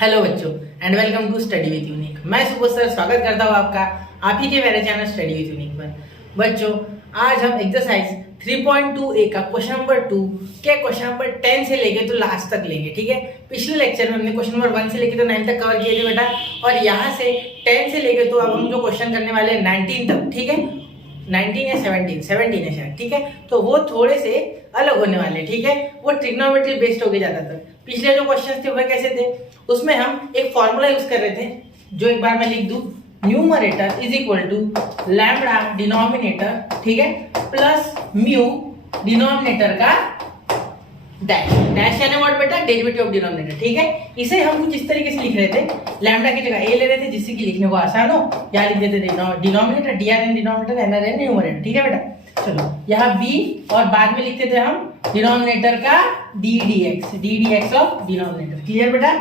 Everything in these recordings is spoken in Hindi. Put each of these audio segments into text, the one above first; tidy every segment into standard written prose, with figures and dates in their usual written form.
हेलो बच्चों and welcome to study with Unique. मैं सुबोध सर स्वागत करता हूँ आपका आप ही के मेरे चैनल स्टडी विद यूनिक पर। बच्चों आज हम एक्सरसाइज 3.2a का क्वेश्चन नंबर 2 के क्वेश्चन नंबर 10 से लेके तो लास्ट तक लेंगे। ठीक है, पिछले लेक्चर में हमने क्वेश्चन नंबर 1 से लेके तो 9 तक कवर किए थे बेटा, और यहाँ से 10 से लेके तो अब हम जो क्वेश्चन करने वाले हैं 19 तक। ठीक है, 19 या 17 है शायद। ठीक है, तो वो थोड़े से अलग होने वाले हैं। ठीक है, वो ट्रिग्नोमेट्री बेस्ड हो गए ज्यादातर। पिछले जो क्वेश्चंस थे वो कैसे थे, उसमें हम एक फॉर्मूला यूज कर रहे थे, जो एक बार मैं लिख दूं, numerator is equal to lambda denominator, ठीक है, प्लस म्यू डिनोमिनेटर का डैश। डैश यानी व्हाट बेटा, डेरिवेटिव ऑफ डिनोमिनेटर। ठीक है, इसे हम कुछ इस तरीके से लिख रहे थे, लैम्बडा की जगह ए ले रहे थे जिससे कि लिखने को आसान हो, या लिख देते denominator D R N denominator, N R N numerator. ठीक है बेटा, चलो यहाँ b और बाद में लिखते थे हम डिनोमिनेटर का D D x of denominator. Clear बेटा,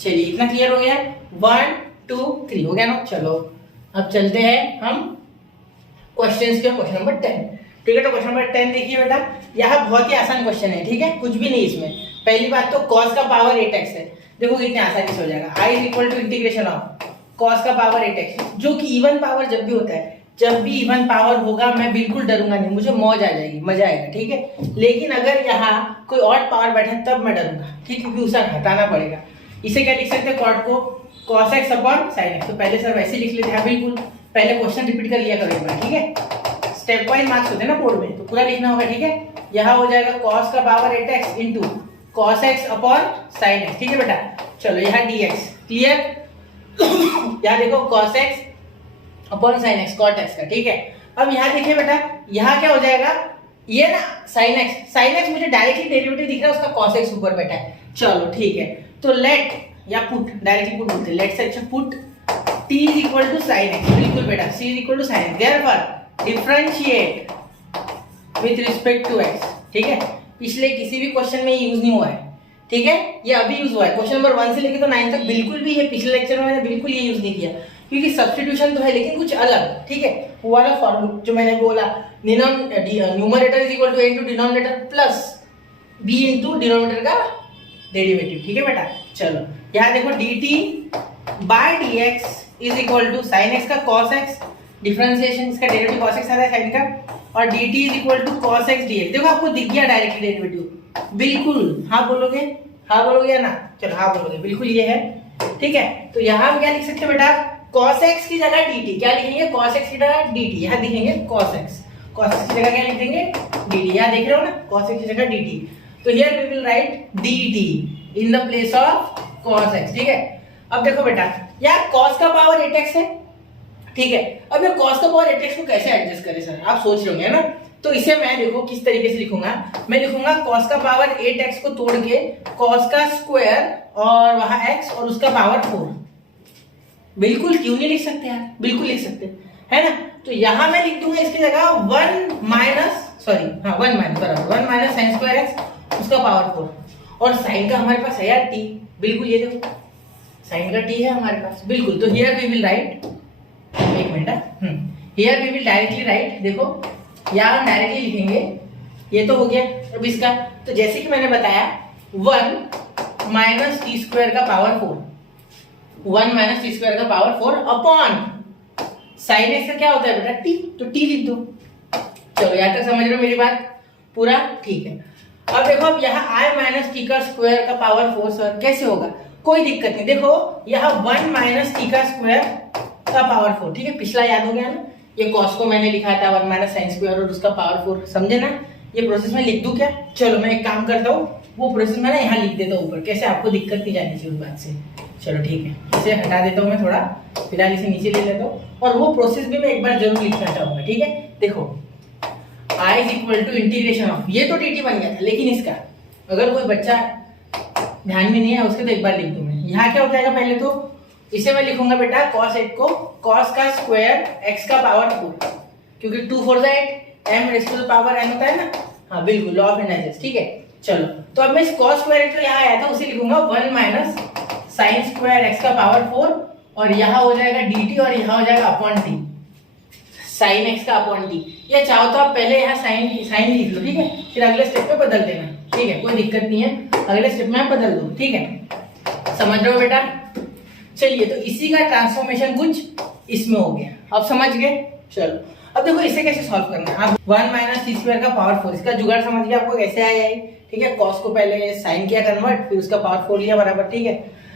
चलिए इतना क्लियर हो गया। 1 2 3 हो गया ना। चलो अब चलते हैं हम क्वेश्चंस के क्वेश्चन नंबर 10। ठीक है, तो क्वेश्चन नंबर 10 देखिए बेटा, यहाँ बहुत ही आसान क्वेश्चन है। ठीक है, कुछ भी नहीं इसमें। पहली बात तो cos का पावर 8x है, देखो कितनी आसानी से हो जाएगा। i is equal to integration of cos का पावर 8x, जो कि इवन पावर जब भी होता है, जब भी इवन पावर होगा मैं बिल्कुल डरूंगा नहीं, मुझे मौज आ जाएगी, मजा आएगा। ठीक है, लेकिन अगर यहाँ कोई और पावर बैठे तब मैं डरूंगा, ठीक, क्योंकि उसे हटाना पड़ेगा। इसे क्या लिख सकते हैं, कॉट को cos x upon sin x। तो पहले सर वैसे लिख लेते हैं, बिल्कुल पहले क्वेश्चन रिपीट कर लिया करो एक बार। ठीक है, स्टेप वाइज मार्क्स होते हैं ना बोर्ड में, तो पूरा लिखना होगा। ठीक है, यहाँ हो जाएगा cos का power 8x into cos x upon sin x। ठीक है बेटा, चलो यहाँ dx। क्लियर, यहाँ देखो cos x upon sin x, cot x का। ठीक है, अब यहाँ देखिए बेटा, यहाँ क्या हो जाएगा, ये ना sin x मुझे डायरेक्टली डेरिवेटिव दिख रहा है, उसका cos x ऊपर बैठा है। चलो ठीक है, तो लेट या पुट, डायरेक्टली पुट बोलते हैं, लेट से अच्छा put t is equal to sin x। बिल्कुल बेटा, c is equal to sin x, therefore differentiate with respect to x। ठीक है, पिछले किसी भी क्वेश्चन में ये यूज नहीं हुआ है। ठीक है, ये अभी यूज हुआ है, क्वेश्चन नंबर 1 से लेके तो 9 तक बिल्कुल भी, ये पिछले लेक्चर में मैंने बिल्कुल ये यूज नहीं किया, क्योंकि सब्स्टिट्यूशन तो है लेकिन कुछ अलग। ठीक है, वो वाला फॉर्मूला जो मैंने बोला, numerator is equal to a into denominator plus b into denominator का डेरिवेटिव। ठीक है बेटा, चलो यहाँ देखो dt by dx is equal to sin x का cos x, डिफरेंशिएशन इसका डेरिवेटिव cos x आता है sin का, और dt is equal to cos x dx। देखो आपको दिख गया डायरेक्टली डेरिवेटिव, बिल्कुल हाँ बोलोगे, हाँ बोलोगे या ना, चलो हाँ बोलोगे, बिल्कुल ये है। ठीक है, तो यहाँ क्या लिख सकते हैं बेटा, cos x की जगह dt, क्या लिखेंगे, cos x की जगह dt, यहाँ लिखेंगे cos x की जगह क्या लिख देंगे, dt। यहाँ देख रहे हो ना, cos x की जगह dt, तो here we will write dt in the place of cos x। ठीक है, अब देखो बेटा, यहाँ cos का पावर 8x है। ठीक है, अब ये cos का पावर 8x को कैसे एडजस्ट करें सर, आप सोच रहे होंगे ना, तो इसे मैं देखो किस तरीके से लिखूंगा, मैं लिखूंगा cos का पावर 8x को तोड़ के cos का स्क्वायर और वहां x और उसका पावर 4। बिल्कुल, क्यों नहीं लिख सकते यार, बिल्कुल लिख सकते है ना। तो यहां मैं लिख दूंगा इसकी जगह 1 माइनस sin स्क्वायर x उसका पावर 4, और sin का हमारे पास है यार t, बिल्कुल ये देखो sin का t है हमारे पास, बिल्कुल। तो हियर वी विल राइट, एक minute, here we will directly write, देखो यहाँ हम डायरेक्टली लिखेंगे, ये तो हो गया। अब इसका तो जैसे कि मैंने बताया 1 माइनस टी स्क्वायर का पावर 4, 1 माइनस टी स्क्वायर का पावर 4 अपॉन साइन एक्स का क्या होता है बेटा, टी, तो टी लिख दो। चलो यहाँ तक समझ रहे हो मेरी बात पूरा, ठीक है। अब देखो, अब यहाँ i माइनस टी का स्क्वायर का पावर 4 सर कैसे होगा, कोई दिक्कत नहीं। देखो यहाँ 1 माइनस टी का स्क्वायर का पावर 4, ठीक है, पिछला याद हो गया ना, ये cos को मैंने लिखा था 1 माइनस साइन स्क्वायर और उसका पावर 4, समझे ना। ये प्रोसेस में लिख दूं क्या, चलो मैं एक काम करता हूँ, वो प्रोसेस में ना यहाँ लिख देता हूँ ऊपर, कैसे आपको दिक्कत नहीं जानी चाहिए उस बात से। चलो ठीक है, इसे हटा देता हूँ मैं थोड़ा, फिलहाल इसे नीचे ले लेता हूँ, और वो प्रोसेस भी मैं एक बार जरूर लिखना चाहूंगा। ठीक है, देखो i is equal to integration of, ये तो dt बन गया था, लेकिन इसका अगर कोई बच्चा ध्यान में नहीं है उसके तो एक बार लिख दूं मैं। यहाँ क्या हो जाएगा, पहले तो इसे मैं लिखूंगा बेटा cos 8 को cos का स्क्वायर x का पावर 4, क्योंकि 2 4 8 m raise to the power n होता है ना, हाँ बिल्कुल, लॉ ऑफ एनालिसिस। ठीक है, चलो तो अब मैं इस cos स्क्वायर जो यहाँ आया था उसे लिखूंगा 1 माइनस साइन स्क्वायर x का पावर 4, और यहाँ हो जाएगा dt और यहाँ हो जाएगा अपॉन t, साइन x का अपॉन t। या चाहो तो आप पहले यहाँ साइन लिख लो, ठीक है, फिर अगले स्टेप पे बदल देना। ठीक है, कोई दिक्कत नहीं है, अगले स्टेप में आप बदल दो। ठीक है, समझ रहे हो बेटा? चलिए, तो इसी का ट्रांसफॉर्मेशन कुछ इसमें हो गया। अब समझ गए? चलो, अब देखो इसे कैसे सॉल्व करना है। आप 1 माइनस टी स्क्वायर का पावर 4, इसका जुगाड़ समझ गया आपको कैसे आया है। ठीक है, कॉस को पहले साइन किया कन्वर्ट, फिर उसका पावर 4 लिया बराबर। ठीक है,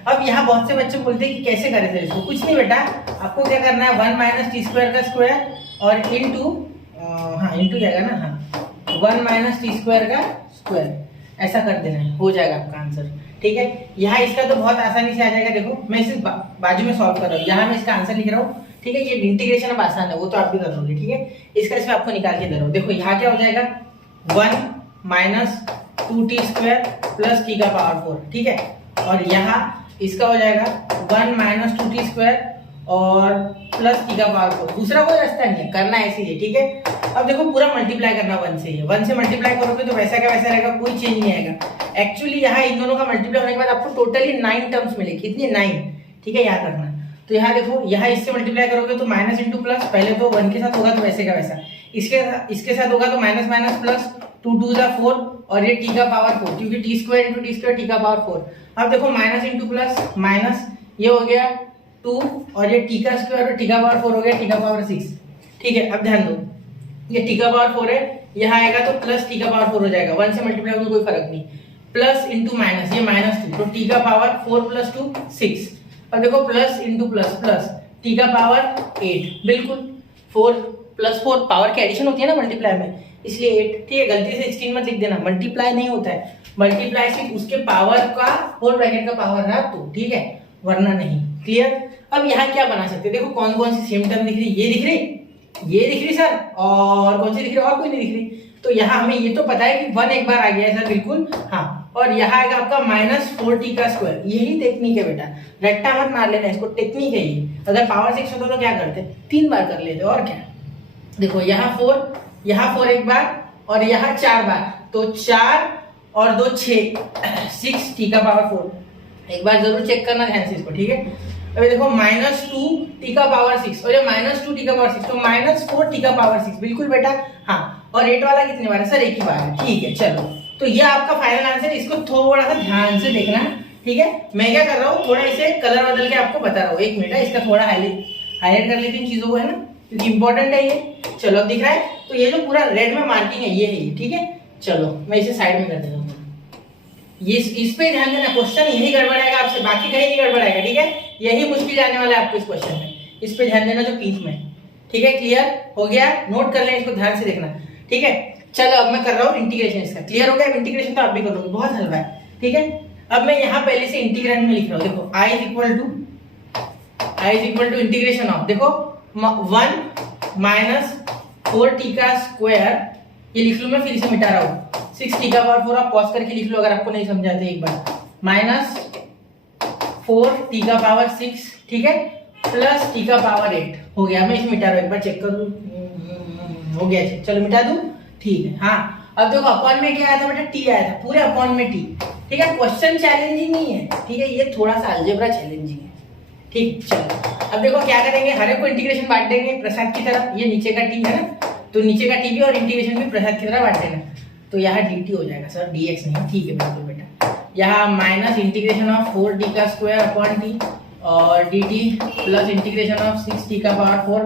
अब यहाँ बहुत से बच्चे बोलते हैं कि कैसे करें सर इसको। कुछ नहीं बेटा, आपको क्या करना है, 1 माइनस टी स्क्वायर का स्क्वायर और इंटू जाएगा ना, हाँ 1 माइनस टी स्क्वायर का स्क्वायर, ऐसा कर देना है, हो जाएगा आपका आंसर। ठीक है, यहाँ इसका तो बहुत आसानी से आ जाएगा। देखो मैं इसे बाजू में सॉल्व कर रहा हूँ, यहाँ मैं इसका आंसर लिख रहा हूँ। ठीक है, ये इंटीग्रेशन अब आसान है, वो तो आप भी कर लोगे। ठीक है, इसका इसमें आपको निकाल के दे रहा हूँ। देखो यहाँ क्या हो जाएगा, 1 minus 2t square plus T का पावर 4। ठीक है, और यहाँ इसका हो जाएगा 1 माइनस 2t स्क्वायर और प्लस टी का पावर 4। दूसरा कोई रास्ता नहीं है, करना ऐसे ही है। ठीक है, अब देखो पूरा मल्टीप्लाई करना 1 से है, 1 से मल्टीप्लाई करोगे तो वैसा का वैसा रहेगा, कोई चेंज नहीं आएगा। एक्चुअली यहाँ इन दोनों का मल्टीप्लाई होने के बाद आपको टोटली 9 टर्म्स मिले। कितनी? 9। ठीक है, याद रखना। तो यहाँ देखो, यहाँ इससे मल्टीप्लाई करोगे तो माइनस इंटू प्लस, पहले तो 1 के साथ होगा तो वैसे का वैसा, इसके साथ होगा तो माइनस माइनस प्लस, 2 2 जा 4 और ये टी का पावर 4, क्योंकि T square into T square T का पावर 4। अब देखो माइनस इंटू प्लस माइनस, ये हो गया 2 और ये टी का स्क्वायर और टी का पावर 4 हो गया टी का पावर 6। ठीक है, अब ध्यान दो, ये टी का पावर 4 है, यहाँ आएगा तो प्लस टी का पावर 4 हो जाएगा। 1 से मल्टीप्लाई होगा कोई फर्क नहीं, प्लस इंटू माइनस, ये -2, तो टी का पावर 4 प्लस 2 6। अब देखो plus into plus plus, T का पावर 8, बिल्कुल 4 प्लस 4 पावर की एडिशन होती है ना मल्टीप्लाई में, इसलिए 8। ठीक है, गलती से 16 मत लिख देना, मल्टीप्लाई नहीं होता है, मल्टीप्लाई सिर्फ उसके पावर का होल ब्रैकेट का पावर रहा तो, ठीक है, वरना नहीं। क्लियर? अब यहाँ क्या बना सकते हैं, देखो कौन कौन सी सेम टर्म दिख रही, ये दिख रही, ये दिख रही सर, और कौन सी दिख रही, और कोई नहीं दिख रही। तो यहाँ हमें ये तो पता है कि 1 एक बार आ गया है सर, बिल्कुल हाँ, और यहाँ आएगा आपका -4t का स्क्वायर। यही टेक्निक है बेटा, रट्टा मत मार लेना इसको, टेक्निक है ये। अगर पावर 6 होता तो क्या करते, 3 बार कर लेते, और क्या। देखो यहाँ 4 एक बार और यहाँ 4 बार, तो 4 और 2 6, 6 टी का पावर 4। एक बार जरूर चेक करना ध्यान से इसको। ठीक है, अभी देखो -2 टी का पावर 6 और ये -2 टी का पावर 6, तो -4 टी का पावर 6, बिल्कुल बेटा हाँ। और 8 वाला कितने बार है सर, एक ही बार है। ठीक है, चलो, तो ये आपका फाइनल आंसर। इसको थोड़ा सा ध्यान से देखना। ठीक है, मैं क्या कर रहा हूँ, थोड़ा इसे कलर बदल के आपको बता रहा हूँ। एक मिनट है, इसका थोड़ा हाईलाइट कर लेती हूँ चीजों को, है ना, क्योंकि इंपॉर्टेंट है ये। चलो अब दिख रहा है, तो ये जो पूरा रेड में मार्किंग है ये है ये। ठीक है, चलो मैं इसे साइड में कर देता हूँ। ये इस पे ध्यान देना, क्वेश्चन यही गड़बड़ाएगा आपसे, बाकी कहीं नहीं गड़बड़ाएगा। ठीक है, यही मुश्किल आने वाला है आपको इस क्वेश्चन में, इस पे ध्यान देना जो पिंक में। ठीक है, क्लियर हो गया, नोट कर लें, इसको ध्यान से देखना। ठीक है, चलो अब मैं कर रहा हूँ इंटीग्रेशन इसका। क्लियर हो गया? इंटीग्रेशन तो आप भी कर लोगे, बहुत हल्का है। ठीक है, अब मैं यहाँ पहले से इंटीग्रेंड में लिख रहा हूँ। देखो i is equal to integration of, देखो 1 माइनस 4t का स्क्वायर, ये लिख लूँ मैं, फिर इसे मिटा रहा हूँ, 6t का पावर 4। आप पॉज करके लिख लो अगर आपको नहीं समझा तो एक बार, माइनस 4t का पावर 6, ठीक है, प्लस t का पावर 8 हो गया। मैं इसे मिटा रहा हूँ, एक बार चेक कर लूँ, हो गया, चलो मिटा दूं। ठीक है, हाँ अब देखो अपॉन में क्या आया था बेटा, t आया था, पूरे अपॉन में t। ठीक है, क्वेश्चन चैलेंजिंग नहीं है, ठीक है, ये थोड़ा सा अलजेब्रा चैलेंजिंग है। ठीक, चलो अब देखो क्या करेंगे, हर एक को इंटीग्रेशन बांट देंगे प्रसाद की तरफ। ये नीचे का t है ना, तो नीचे का t भी और इंटीग्रेशन भी प्रसाद की तरफ बांट देना, तो यहाँ dt हो जाएगा सर, dx नहीं। ठीक है बिल्कुल बेटा, यहाँ माइनस इंटीग्रेशन ऑफ 4t का स्क्वायर अपॉन t और dt plus integration of 6t का पावर 4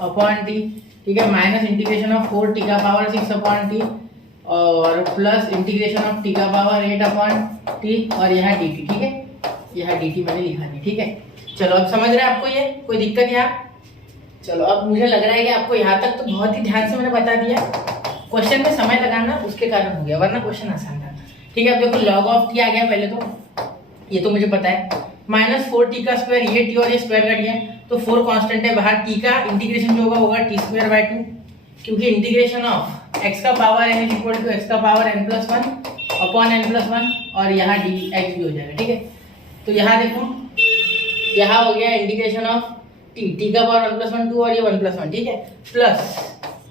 अपॉन t। ठीक है, माइनस इंटीग्रेशन ऑफ 4t का पावर 6 अपॉन t और प्लस इंटीग्रेशन ऑफ t का पावर 8 अपॉन t और यहाँ dt। ठीक है, यहाँ dt मैंने लिखा नहीं। ठीक है, चलो अब समझ रहे हैं आपको, ये कोई दिक्कत यहाँ? चलो अब मुझे लग रहा है कि आपको यहाँ तक तो बहुत ही ध्यान से मैंने बता दिया। क्वेश्चन में समय लगाना उसके कारण हो गया, वरना क्वेश्चन आसान था। ठीक है, अब देखो log ऑफ t आ गया पहले तो, ये तो मुझे पता है, -4t का स्क्वायर, ये t और ये स्क्वायर कट गया, तो 4 कांस्टेंट है बाहर, t का इंटीग्रेशन जो होगा t²/2, क्योंकि इंटीग्रेशन ऑफ x का पावर n = x का पावर n+1 अपॉन n+1 और यहाँ dx भी हो जाएगा। ठीक है, तो यहाँ देखो, यहाँ हो गया इंटीग्रेशन ऑफ t का पावर 1+1 2 और ये 1+1। ठीक है, प्लस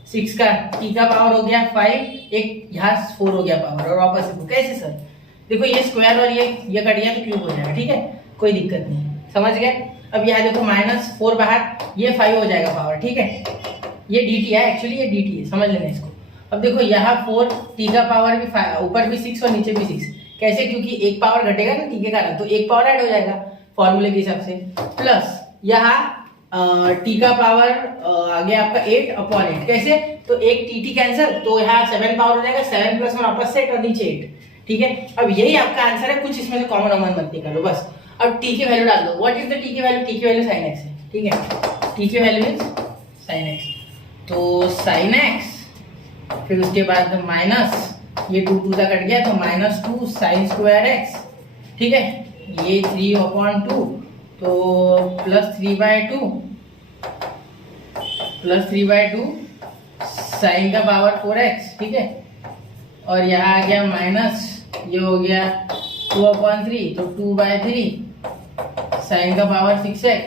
6 का t का पावर हो गया 5, एक यहाँ 4 हो गया पावर, और वापस देखो कैसे सर, देखो ये स्क्वायर और ये कट गया तो क्यूब हो जाएगा। ठीक है, कोई दिक्कत नहीं, समझ गए? अब यहाँ देखो -4 बाहर, ये 5 हो जाएगा पावर। ठीक है, ये dt है, एक्चुअली ये dt है, समझ लेना इसको। अब देखो यहाँ 4 t का पावर भी ऊपर भी 6 और नीचे भी 6, कैसे, क्योंकि एक पावर घटेगा ना टी के कारण, तो एक पावर ऐड हो जाएगा फॉर्मूले के हिसाब से, प्लस यहाँ टी का पावर आ गया आपका 8/8, कैसे, तो एक टी कैंसिल, तो यहाँ 7 पावर हो जाएगा, 7 + 1 वापस से और नीचे 8, ठीक है। अब यही आपका आंसर है, कुछ इसमें से कॉमन मत निकालो बस। अब टी की वैल्यू डाल दो, व्हाट इज द टी की वैल्यू, टी की वैल्यू sin x है, ठीक है, टी की वैल्यू इज sin x, तो sin x, फिर उसके बाद माइनस ये 2 2 कट गया तो -2 sin² x, ठीक है, ये 3/2 तो +3/2 sin का पावर 4x, ठीक है, और यहाँ आ गया माइनस, ये हो गया 2/3 तो 2/3 sin का पावर 6x,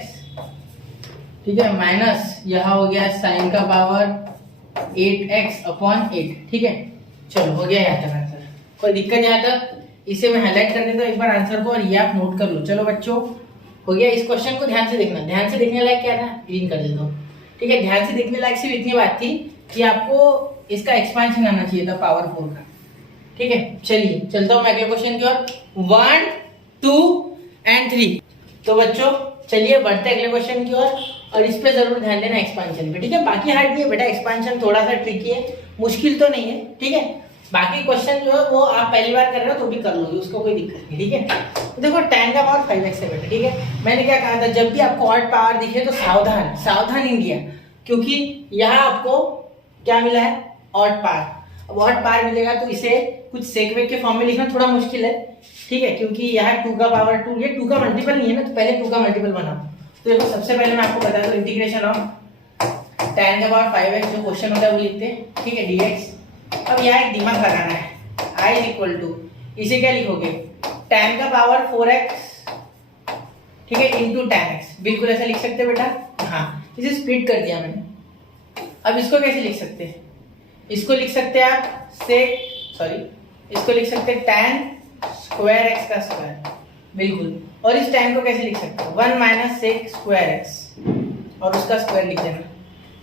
ठीक है, माइनस यहाँ हो गया sin का पावर 8x/8, ठीक है। चलो हो गया यहाँ तक आंसर, कोई दिक्कत यहाँ तक, इसे मैं हाईलाइट कर देता हूँ एक बार आंसर को, और ये आप नोट कर लो। चलो बच्चों हो गया, इस क्वेश्चन को ध्यान से देखना, ध्यान से देखने लायक क्या था, ग्रीन कर देता हूँ, ठीक है। ध्यान से देखने लायक सिर्फ इतनी बात थी कि आपको इसका एक्सपेंशन आना चाहिए था पावर 4 का, ठीक है। चलिए चलता हूँ मैं अगले क्वेश्चन की ओर, 1 2 और 3। तो बच्चों चलिए बढ़ते अगले क्वेश्चन की ओर, और इस पे जरूर ध्यान देना एक्सपेंशन पे, ठीक है। बाकी हार्ड नहीं है बेटा, एक्सपेंशन थोड़ा सा ट्रिकी है, मुश्किल तो नहीं है, ठीक है। बाकी क्वेश्चन जो है वो आप पहली बार कर रहे हो तो भी कर लोगे, उसको कोई दिक्कत नहीं, ठीक है। तो देखो tan का पावर 5x है बेटा, ठीक है। मैंने क्या कहा था, जब भी आपको ऑड पावर दिखे तो सावधान, सावधान इंडिया, क्योंकि यहाँ आपको क्या मिला है, ऑड पावर। अब ऑड पावर मिलेगा तो इसे कुछ सेक वेक के फॉर्म में लिखना थोड़ा मुश्किल है, ठीक है, क्योंकि यहाँ 2 का पावर 2, ये 2 का मल्टीपल नहीं है ना, तो पहले 2 का मल्टीपल बनाओ। तो देखो सबसे पहले मैं आपको बता दूं, इंटीग्रेशन ऑफ tan का पावर 5x जो क्वेश्चन होता है वो लिखते हैं, ठीक है, dx। अब यहाँ एक दिमाग लगाना है, i = इसे क्या लिखोगे, tan का पावर 4x, ठीक है, इंटू tan x, बिल्कुल ऐसा लिख सकते हैं बेटा, हाँ, इसे स्प्लिट कर दिया मैंने। अब इसको कैसे लिख सकते हैं, इसको लिख सकते हैं आप इसको लिख सकते हैं tan² x का स्क्वायर, बिल्कुल। और इस tan को कैसे लिख सकते हैं, 1 - sec² x, और उसका स्क्वायर लिख देना।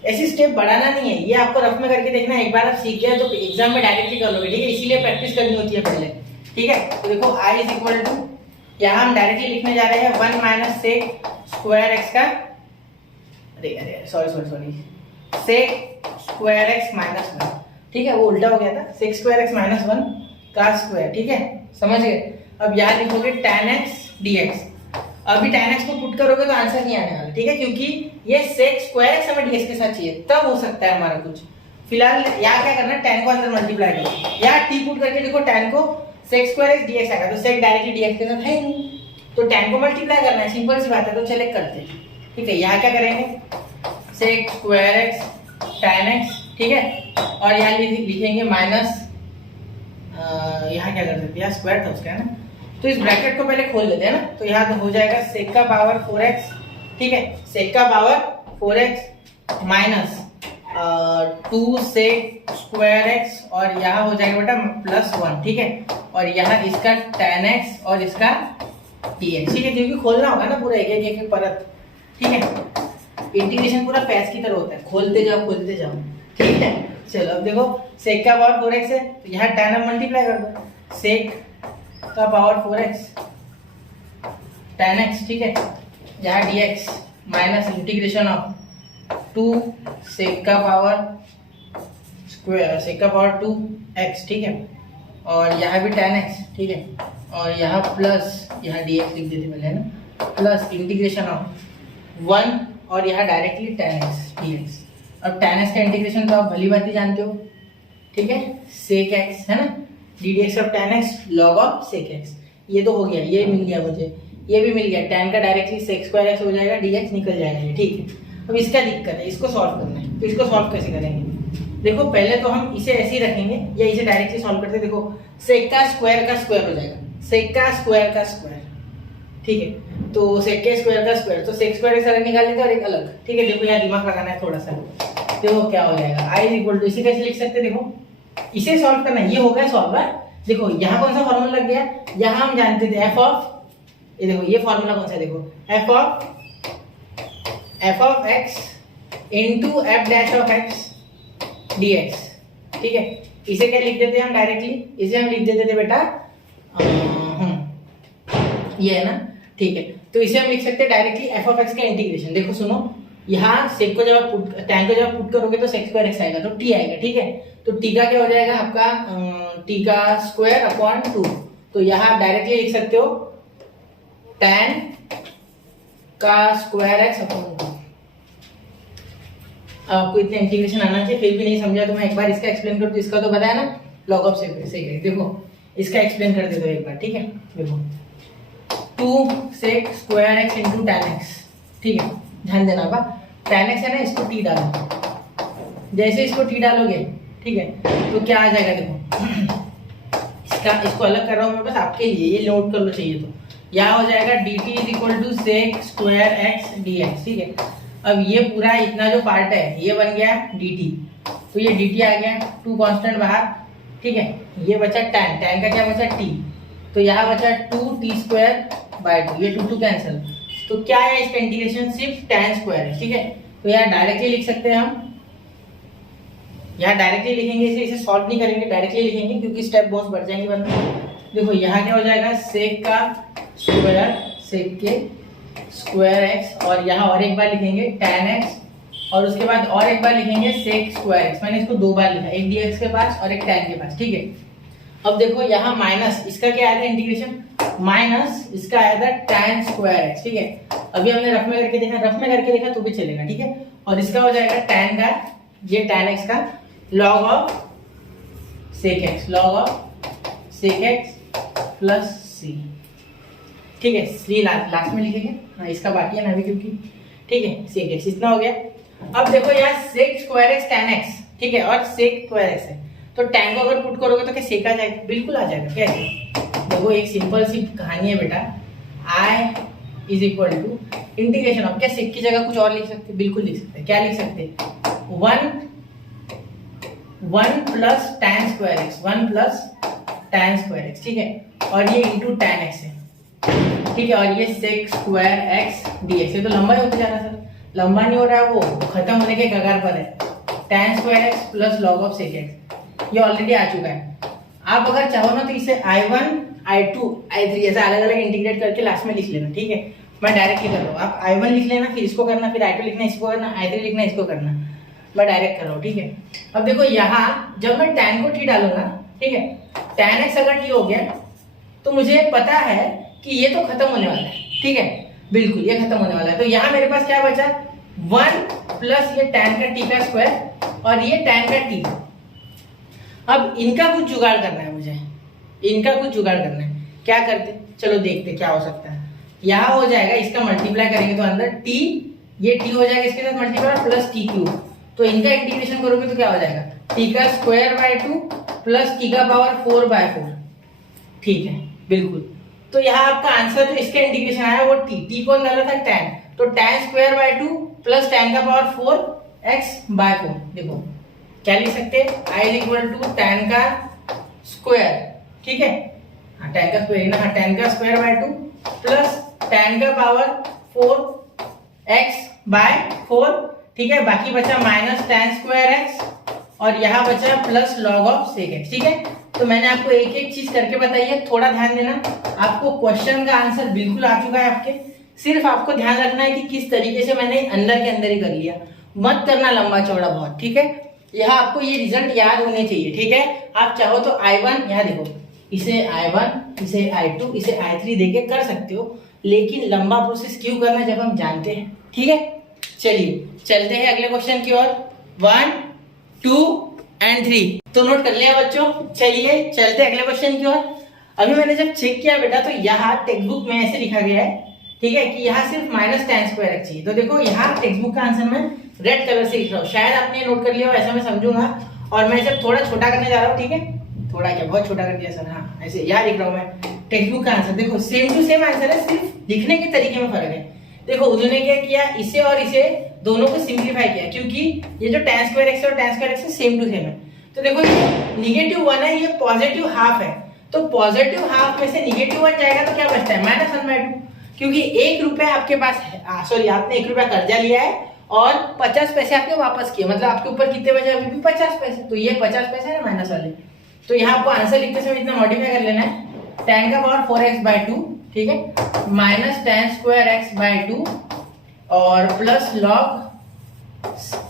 ऐसी स्टेप बढ़ाना नहीं है, ये आपको रफ में करके देखना है, एक बार आप सीख गए तो एग्जाम में डायरेक्टली कर लोगे, ठीक है, इसीलिए प्रैक्टिस करनी होती है पहले, ठीक है। तो देखो i = यहाँ हम डायरेक्टली लिखने जा रहे हैं 1 - sec² x का, अरे सॉरी sec² x - 1, ठीक है, वो उल्टा हो गया था, sec² x - 1 का स्क्वायर, ठीक है, समझ गए। अब यहाँ लिखोगे tan x dx, अभी tan x को पुट करोगे तो आंसर नहीं आने वाला, ठीक है, क्योंकि ये sec² x हमें dx के साथ चाहिए, तब हो सकता है हमारा कुछ। फिलहाल यहाँ क्या करना है, tan को अंदर मल्टीप्लाई करो, यहाँ t पुट करके देखो tan को sec² x dx आएगा, तो sec डायरेक्टली dx के साथ है नहीं, तो tan को मल्टीप्लाई करना है, सिंपल सी बात है। तो चले करते हैं, ठीक है, यहाँ क्या करेंगे, sec² x tan x, ठीक है, और यहाँ लिखेंगे माइनस, यहाँ क्या कर सकते हैं, यहाँ स्क्वायर था उसका, है ना, तो इस ब्रैकेट को पहले खोल लेते हैं ना, तो यहाँ तो हो जाएगा sec का पावर 4x, ठीक है, sec का power 4x minus 2 sec² x, और यहाँ हो जाएगा बेटा +1, ठीक है, और यहाँ इसका tan x और इसका dx, ठीक है, क्योंकि खोलना होगा ना पूरा एक परत, ठीक है, इंटीग्रेशन पूरा पैच की तरह होता है, खोलते जाओ, ठीक है। चलो अब देखो sec का पावर 4x है, तो यहाँ tan अब मल्टीप्लाई कर दो, sec का पावर 4x tan x, ठीक है, यहाँ dx minus integration of 2 sec का पावर 2x, ठीक है, और यहाँ भी tan x, ठीक है, और यहाँ प्लस, यहाँ dx लिख देते पहले, है ना, प्लस इंटीग्रेशन ऑफ 1, और यहाँ डायरेक्टली tan x dx। अब tan x का इंटीग्रेशन तो आप भली बात ही जानते हो, ठीक है, sec x, है ना, ddx of tan x log of sec x, ये तो हो गया, ये मिल गया मुझे, ये भी मिल गया, tan का डायरेक्टली sec² x हो जाएगा, dx निकल जाएगा ये, ठीक है। अब इसका दिक्कत है, इसको सॉल्व करना है, तो इसको सॉल्व कैसे करेंगे, देखो पहले तो हम इसे ऐसे ही रखेंगे, या इसे डायरेक्टली सॉल्व करते, देखो sec का स्क्वायर का स्क्वायर हो जाएगा, sec का स्क्वायर का स्क्वायर, ठीक है, तो sec के स्क्वायर का स्क्वायर, तो sec² x अलग निकाल लेते और एक अलग, ठीक है। देखो यहाँ दिमाग लगाना है थोड़ा सा, देखो क्या हो जाएगा, i = इसे कैसे लिख सकते हैं, देखो इसे सॉल्व करना, ये हो गया सॉल्व है। देखो यहाँ कौन सा फॉर्मूला लग गया, यहाँ हम जानते थे f ऑफ, ये देखो ये फॉर्मूला कौन सा है, देखो f of x into f' of x dx, ठीक है, इसे क्या लिख देते हैं हम डायरेक्टली, इसे हम लिख देते थे बेटा ये है ना, ठीक है। तो इसे हम लिख सकते हैं डायरेक्टली एफ ऑफ एक्स का इंटीग्रेशन। देखो सुनो, यहाँ सेक को जब आप पुट टैन को जब आप पुट करोगे तो सेक स्क्वायर एक्स आएगा, तो टी आएगा, ठीक है। तो टी का क्या हो जाएगा आपका, टी का स्क्वायर अपॉन 2। तो यहाँ आप डायरेक्टली लिख सकते हो टैन का स्क्वायर एक्स अपॉन 2। आपको इतना इंटीग्रेशन आना चाहिए, फिर भी नहीं समझा तो मैं एक बार इसका एक्सप्लेन कर दूं। इसका तो बताया ना, लॉग ऑफ सेक एक्स। देखो इसका एक्सप्लेन कर देता हूँ एक बार, ठीक है। देखो 2 sec square X into tan X, ठीक है। ध्यान देना बा, टैन एक्स है ना, इसको टी डालो। जैसे इसको टी डालोगे, ठीक है, तो क्या आ जाएगा देखो इसको अलग कर रहा हूँ मैं बस आपके लिए, ये नोट कर लो चाहिए तो। यहाँ हो जाएगा D T is equal to sec square X D X, ठीक है। अब ये पूरा इतना जो पार्ट है ये बन गया डी टी, तो ये डी टी आ गया, 2 कांस्टेंट बाहर, ठीक है। ये बचा टैन, टैन का क्या बचा टी, तो यहाँ बचा 2t स्क्वायर बाय 2, ये 2 कैंसिल। तो क्या है इसका इंटीग्रेशन, सिर्फ टैन स्क्वायर है, ठीक है। तो यहाँ डायरेक्टली लिख सकते हैं हम, यहाँ डायरेक्टली लिखेंगे, इसे सॉल्व नहीं करेंगे, डायरेक्टली लिखेंगे क्योंकि स्टेप बहुत बढ़ जाएंगे वरना। देखो यहाँ क्या हो जाएगा, सेक का स्क्वायर, सेक के स्क्वायर एक्स, और यहाँ और एक बार लिखेंगे टैन एक्स, और उसके बाद और एक बार लिखेंगे सेक स्क्वायर एक्स। मैंने इसको 2 बार लिखा, एक dx के पास और एक टैन के पास, ठीक है। अब देखो यहाँ माइनस, इसका क्या आया था इंटीग्रेशन, माइनस इसका आया था टैन स्क्वायर एक्स, ठीक है। अभी हमने रफ में करके देखा, रफ में करके देखा तो भी चलेगा, ठीक है। और इसका हो जाएगा टैन का, ये टैन एक्स का log of sec x, log of sec x plus C, ठीक है। सी लास्ट में लिखेंगे, हाँ इसका बाकी है ना अभी क्योंकि, ठीक है। सेक एक्स इतना हो गया। अब देखो यहाँ sec square X tan X, ठीक है, और सेक स्क्वायर एक्स है, तो टैन को अगर पुट करोगे तो क्या सेक आ जाएगा, बिल्कुल आ जाएगा। क्या है, देखो एक सिंपल सी कहानी है बेटा, आई इज इक्वल टू इंटीग्रेशन। अब क्या सेक की जगह कुछ और लिख सकते, बिल्कुल लिख सकते। क्या लिख सकते, 1 plus tan square x, 1 plus tan square x, ठीक है। और ये इंटू टैन एक्स है, ठीक है। और ये sec square X D X, ये तो लंबा ही होता जा रहा है सर, लंबा नहीं हो रहा है, वो खत्म होने के कगार पर है। Tan square X plus log of sec X, ये ऑलरेडी आ चुका है। आप अगर चाहो ना तो इसे I1, I2, I3 ऐसा अलग अलग इंटीग्रेट करके लास्ट में लिख लेना, ठीक है। मैं डायरेक्टली कर रहा हूँ, आप I1 लिख लेना, फिर इसको करना, फिर I2 लिखना, इसको करना, I3 लिखना, इसको करना। मैं डायरेक्ट कर रहा हूँ, ठीक है। अब देखो यहाँ जब मैं टैन को टी डालूंगा, ठीक है, टैन एक्स अगर टी हो गया तो मुझे पता है कि ये तो खत्म होने वाला है, ठीक है, बिल्कुल ये खत्म होने वाला है। तो यहाँ मेरे पास क्या बचा, 1 प्लस ये टैन का टी का स्क्वायर और ये टैन का टी। अब इनका कुछ जुगाड़ करना है मुझे, इनका कुछ जुगाड़ करना है। क्या करते, चलो देखते क्या हो सकता है। यहाँ हो जाएगा, इसका मल्टीप्लाई करेंगे तो अंदर टी, ये टी हो जाएगा इसके साथ मल्टीप्लाई प्लस टी क्यूब। तो इनका इंटीग्रेशन करोगे तो क्या हो जाएगा, टी का स्क्वायर बाय 2 प्लस टी का पावर 4 बाय 4, ठीक है, बिल्कुल। तो यहाँ आपका आंसर जो इसका इंटीग्रेशन आया वो टी कौन डाला था, टैन, तो tan square by 2 plus tan का पावर 4 एक्स बाय 4। देखो क्या लिख सकते हैं, आई इज इक्वल टू टैन का स्क्वायर, ठीक है, हाँ टैन का स्क्वायर ना, हाँ टैन का स्क्वायर बाय 2 प्लस टैन का पावर 4 एक्स बाय 4, ठीक है। बाकी बचा माइनस टैन स्क्वायर एक्स और यहाँ बचा plus log of sec X, ठीक है। तो मैंने आपको एक एक चीज करके बताई है, थोड़ा ध्यान देना। आपको क्वेश्चन का आंसर बिल्कुल आ चुका है आपके, सिर्फ आपको ध्यान रखना है कि किस तरीके से मैंने अंदर के अंदर ही कर लिया, मत करना लंबा चौड़ा बहुत, ठीक है। यहाँ आपको ये रिजल्ट याद होने चाहिए, ठीक है। आप चाहो तो I1, यहाँ देखो, इसे I1, इसे I2, इसे I3 देके कर सकते हो, लेकिन लंबा प्रोसेस क्यों करना जब हम जानते हैं, ठीक है। चलिए चलते हैं अगले क्वेश्चन की ओर, 1, 2 एंड 3 तो नोट कर लिया बच्चों। चलिए चलते हैं अगले क्वेश्चन की ओर। अभी मैंने जब चेक किया बेटा तो यहाँ टेक्स्ट बुक में ऐसे लिखा गया है, ठीक है, कि यहाँ सिर्फ माइनस टैन स्क्वायर एक्स चाहिए। तो देखो यहाँ टेक्स्ट बुक का आंसर मैं रेड कलर से लिख रहा हूँ, शायद आपने नोट कर लिया हो, ऐसा मैं समझूंगा। और मैं इसे थोड़ा छोटा करने जा रहा हूँ, ठीक है, थोड़ा क्या बहुत छोटा कर दिया सर, हाँ ऐसे यहाँ लिख रहा हूँ मैं टेक्स्ट बुक का आंसर। देखो सेम टू सेम आंसर है, सिर्फ लिखने के तरीके में फर्क है। देखो उन्होंने क्या किया, इसे और इसे दोनों को सिंप्लीफाई किया, क्योंकि ये जो टैन स्क्वायर एक्स और tan square X same to same है। तो देखो -1 है, ये पॉजिटिव हाफ है, तो पॉजिटिव हाफ में से -1 जाएगा तो क्या बचता है, -1/2, क्योंकि 1 रुपया आपके पास है, सॉरी आपने 1 रुपया कर्जा लिया है और 50 पैसे आपके वापस किए, मतलब आपके ऊपर कितने बचे, अभी भी 50 पैसे। तो ये 50 पैसे है ना माइनस वाले। तो यहाँ आपको आंसर लिखते समय इतना मॉडिफाई कर लेना है, tan का पावर 4x/2, ठीक है, माइनस tan स्क्वायर x/2 और plus log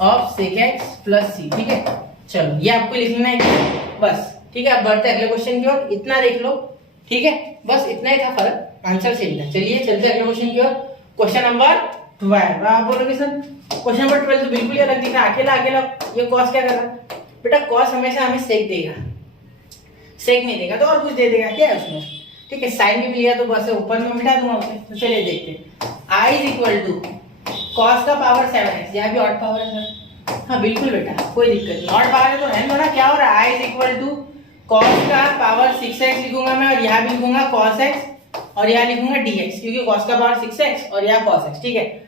of sec x plus c, ठीक है। चलो ये आपको लिखना है बस, ठीक है। अब बढ़ते अगले क्वेश्चन की ओर, इतना देख लो, ठीक है, बस इतना ही था फर्क, आंसर सेम था। चलिए चलते अगले क्वेश्चन की ओर, क्वेश्चन नंबर 12। आप बोलोगे सर क्वेश्चन नंबर 12 तो बिल्कुल ही अलग दिख रहा है, अकेला अकेला ये cos क्या कर रहा है? बेटा cos हमेशा हमें sec देगा, sec नहीं देगा तो और कुछ दे देगा, क्या है उसमें, ठीक है। sin भी लिया तो बस ऊपर में मिटा दूंगा उसे। तो चलिए देखते हैं, i is equal to cos का पावर 7x, यहाँ भी ऑड पावर है सर, हाँ बिल्कुल बेटा कोई दिक्कत नहीं, ऑड पावर है तो है ना। क्या हो रहा है, i is equal to cos का पावर 6x लिखूंगा मैं, और यहाँ भी लिखूंगा cos x और यहाँ लिखूंगा dx, क्योंकि cos का पावर 6x और यहाँ cos x, ठीक है।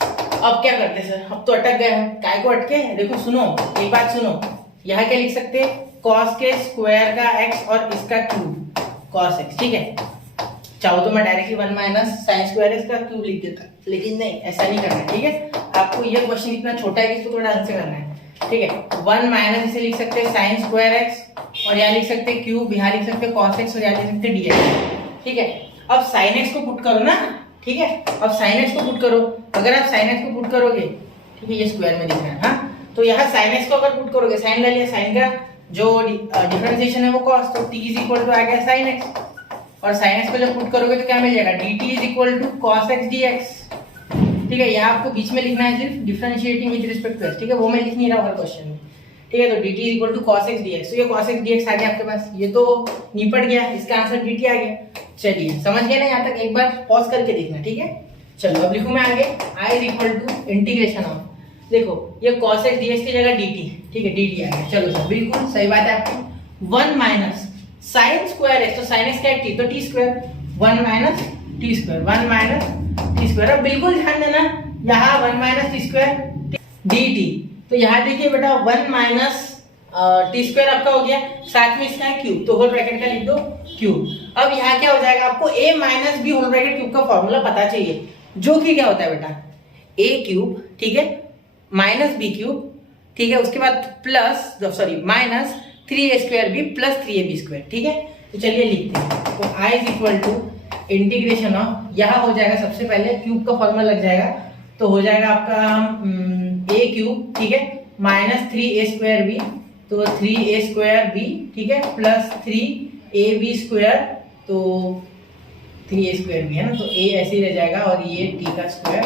अब क्या करते हैं सर, अब तो अटक गए हैं, काय को अटके, देखो सुनो एक बात सुनो, यहाँ क्या लिख सकते हैं, cos के स्क्वायर का x और इसका क्यूब cos x, ठीक है। चाहो तो मैं डायरेक्टली 1 माइनस साइन स्क्वायर इसका क्यूब लिख देता, लेकिन नहीं, ऐसा नहीं करना है, ठीक है। आपको ये क्वेश्चन इतना छोटा है कि इसको थोड़ा ढंग से करना है, ठीक है। 1 माइनस इसे लिख सकते हैं साइन स्क्वायर x और यहाँ लिख सकते हैं क्यूब, यहाँ लिख सकते हैं cos x और यहाँ लिख सकते हैं dx, ठीक है। अब sin x को पुट करो ना, ठीक है, अब sin x को पुट करो, अगर आप sin x को पुट करोगे, ठीक है, ये स्क्वायर में दिख रहा है, हाँ, तो यहाँ sin x को अगर पुट करोगे, साइन ले लिया, साइन का जो डिफरेंशिएशन है वो cos, तो t इज इक्वल टू आ गया sin x, और sin x को जब पुट करोगे तो क्या मिल जाएगा, dt is equal to cos x dx, ठीक है। यहाँ आपको बीच में लिखना है सिर्फ differentiating with respect to x, ठीक है, वो मैं लिख नहीं रहा हूँ हर क्वेश्चन में, ठीक है। तो dt is equal to cos x dx, तो ये cos x dx आ गया आपके पास, ये तो निपट गया, इसका आंसर dt आ गया। चलिए समझ गए ना, यहाँ तक एक बार पॉज करके देखना, ठीक है। चलो अब लिखूं मैं आगे, i is equal to integration of, देखो ये cos x dx की जगह dt, ठीक है, dt आ गया। चलो सर बिल्कुल सही बात है आपकी, 1 माइनस साइन स्क्वायर x, तो साइन x क्या है t, तो t square, 1 minus t square, 1 minus t square. अब बिल्कुल ध्यान देना, यहाँ 1 माइनस t स्क्वायर dt, तो यहाँ देखिए बेटा 1 माइनस टी स्क्वायर आपका हो गया, साथ में इसका है क्यूब, तो होल ब्रैकेट का लिख दो क्यूब। अब यहाँ क्या हो जाएगा, आपको a minus B whole bracket cube का फॉर्मूला पता चाहिए, जो कि क्या होता है बेटा, a क्यूब, ठीक है, माइनस बी क्यूब, ठीक है, उसके बाद plus sorry minus 3a square B plus 3ab square, ठीक है। तो चलिए लिखते हैं, तो i is equal to integration of, यहाँ हो जाएगा सबसे पहले क्यूब का फॉर्मूला लग जाएगा, तो हो जाएगा आपका a क्यूब, ठीक है, माइनस 3a स्क्वायर बी, तो 3a स्क्वायर बी, ठीक है, प्लस 3ab स्क्वायर, तो 3a स्क्वायर बी है ना, तो a ऐसे ही रह जाएगा, और ये t का स्क्वायर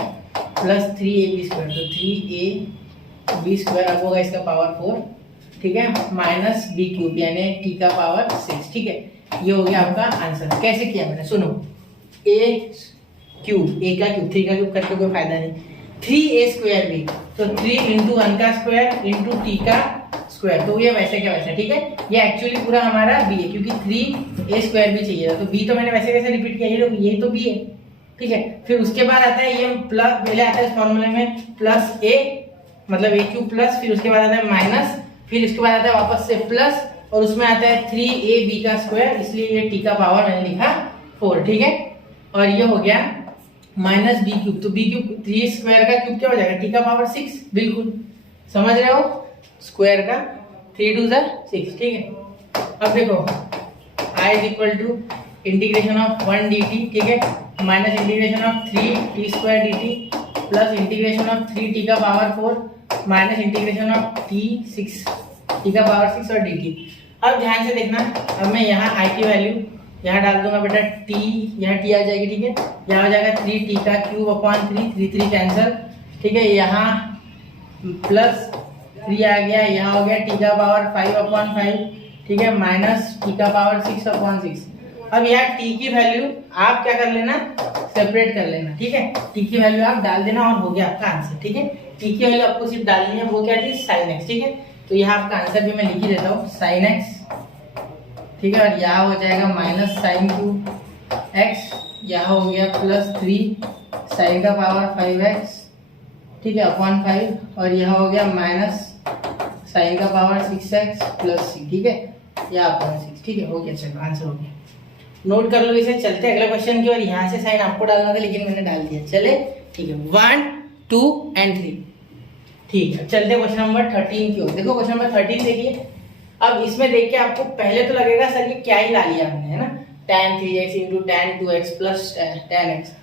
प्लस 3ab स्क्वायर, तो 3ab स्क्वायर अब होगा इसका पावर 4, ठीक है, माइनस b क्यूब यानी t का पावर 6, ठीक है। ये हो गया आपका आंसर। कैसे किया मैंने, सुनो, a क्यूब, a का क्यूब, 3 का क्यूब करके कोई फायदा नहीं, 3a स्क्वायर बी, तो 3 इंटू 1 का स्क्वायर इंटू t का स्क्वायर, तो ये वैसे क्या वैसे, ठीक है। ये एक्चुअली पूरा हमारा b है, क्योंकि 3a स्क्वायर भी चाहिए था, तो b तो मैंने वैसे कैसे रिपीट किया, ये तो b है, ठीक है। फिर उसके बाद आता है ये प्लस, पहले आता है इस फॉर्मूले में प्लस a, मतलब a क्यूब प्लस, फिर उसके बाद आता है माइनस, फिर उसके बाद आता है वापस से प्लस, और उसमें आता है 3ab का स्क्वायर, इसलिए ये t का पावर मैंने लिखा 4, ठीक है। और ये हो गया माइनस b क्यूब, तो b क्यूब 3 स्क्वायर का क्यूब क्या हो जाएगा, t का पावर 6, बिल्कुल समझ रहे हो, स्क्वायर का 3 2 6, ठीक है। अब देखो i is equal to integration of 1 dt, ठीक है, minus integration of 3t square dt plus integration of 3t का power 4 minus integration of t का पावर 6 और dt। अब ध्यान से देखना, अब मैं यहाँ i की वैल्यू यहाँ डाल दूंगा बेटा, t यहाँ t आ जाएगी, ठीक है, यहाँ हो जाएगा 3t का क्यूब अपॉन 3 कैंसल, ठीक है, यहाँ प्लस 3 आ गया, यहाँ हो गया t का पावर 5/5, ठीक है, माइनस t का पावर 6/6। अब यहाँ t की वैल्यू आप क्या कर लेना, सेपरेट कर लेना, ठीक है, t की वैल्यू आप डाल देना और हो गया आपका आंसर, ठीक है। t की वैल्यू आपको सिर्फ डालनी है, वो क्या थी, sin x, ठीक है। तो यहाँ आपका आंसर भी मैं लिख ही देता हूँ, sin x, ठीक है, और यहाँ हो जाएगा माइनस साइन क्यूब x, यहाँ हो गया प्लस 3 साइन का पावर 5x, ठीक है, अपॉन 5, और यहाँ हो गया माइनस साइन का पावर 6x प्लस c, ठीक है, या अपॉन 6, ठीक है, हो गया। चलो आंसर हो गया, नोट कर लो इसे। चलते अगले क्वेश्चन की, और यहाँ से साइन आपको डालना था लेकिन मैंने डाल दिया, चले, ठीक है, 1 2 and 3, ठीक है। चलते क्वेश्चन नंबर 13 की ओर, देखो क्वेश्चन नंबर 13 देखिए। अब इसमें देख के आपको पहले तो लगेगा सर ये क्या ही ला लिया हमने, है ना, tan 3x into tan 2x plus tan x।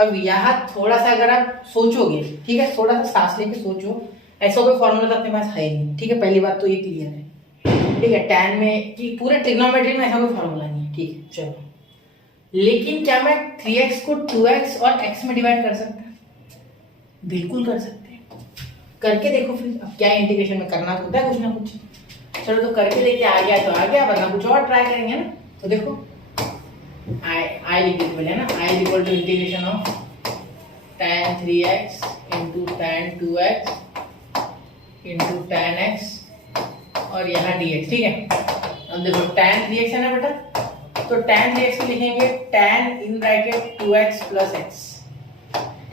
अब यहाँ थोड़ा सा अगर आप सोचोगे, ठीक है, थोड़ा सा सांस लेके सोचो, ऐसा कोई फॉर्मूला तो अपने पास है ही नहीं, ठीक है, पहली बात तो ये क्लियर है, ठीक है। tan में कि पूरे ट्रिग्नोमेट्री में ऐसा कोई फॉर्मूला नहीं है, ठीक है, चलो। लेकिन क्या मैं 3x को 2x और x में डिवाइड कर सकता? बिल्कुल कर सकते हैं, करके देखो फिर। अब क्या इंटीग्रेशन में करना तो होता है कुछ ना कुछ, चलो तो करके देखते, आ गया तो आ गया, वरना कुछ और ट्राई करेंगे ना। तो देखो आई लिख देते पहले ना, I is equal to integration of tan 3x into tan 2x into tan x और यहाँ dx, ठीक है। अब देखो tan 3x है ना बेटा, तो tan 3x को लिखेंगे tan in bracket 2x plus x,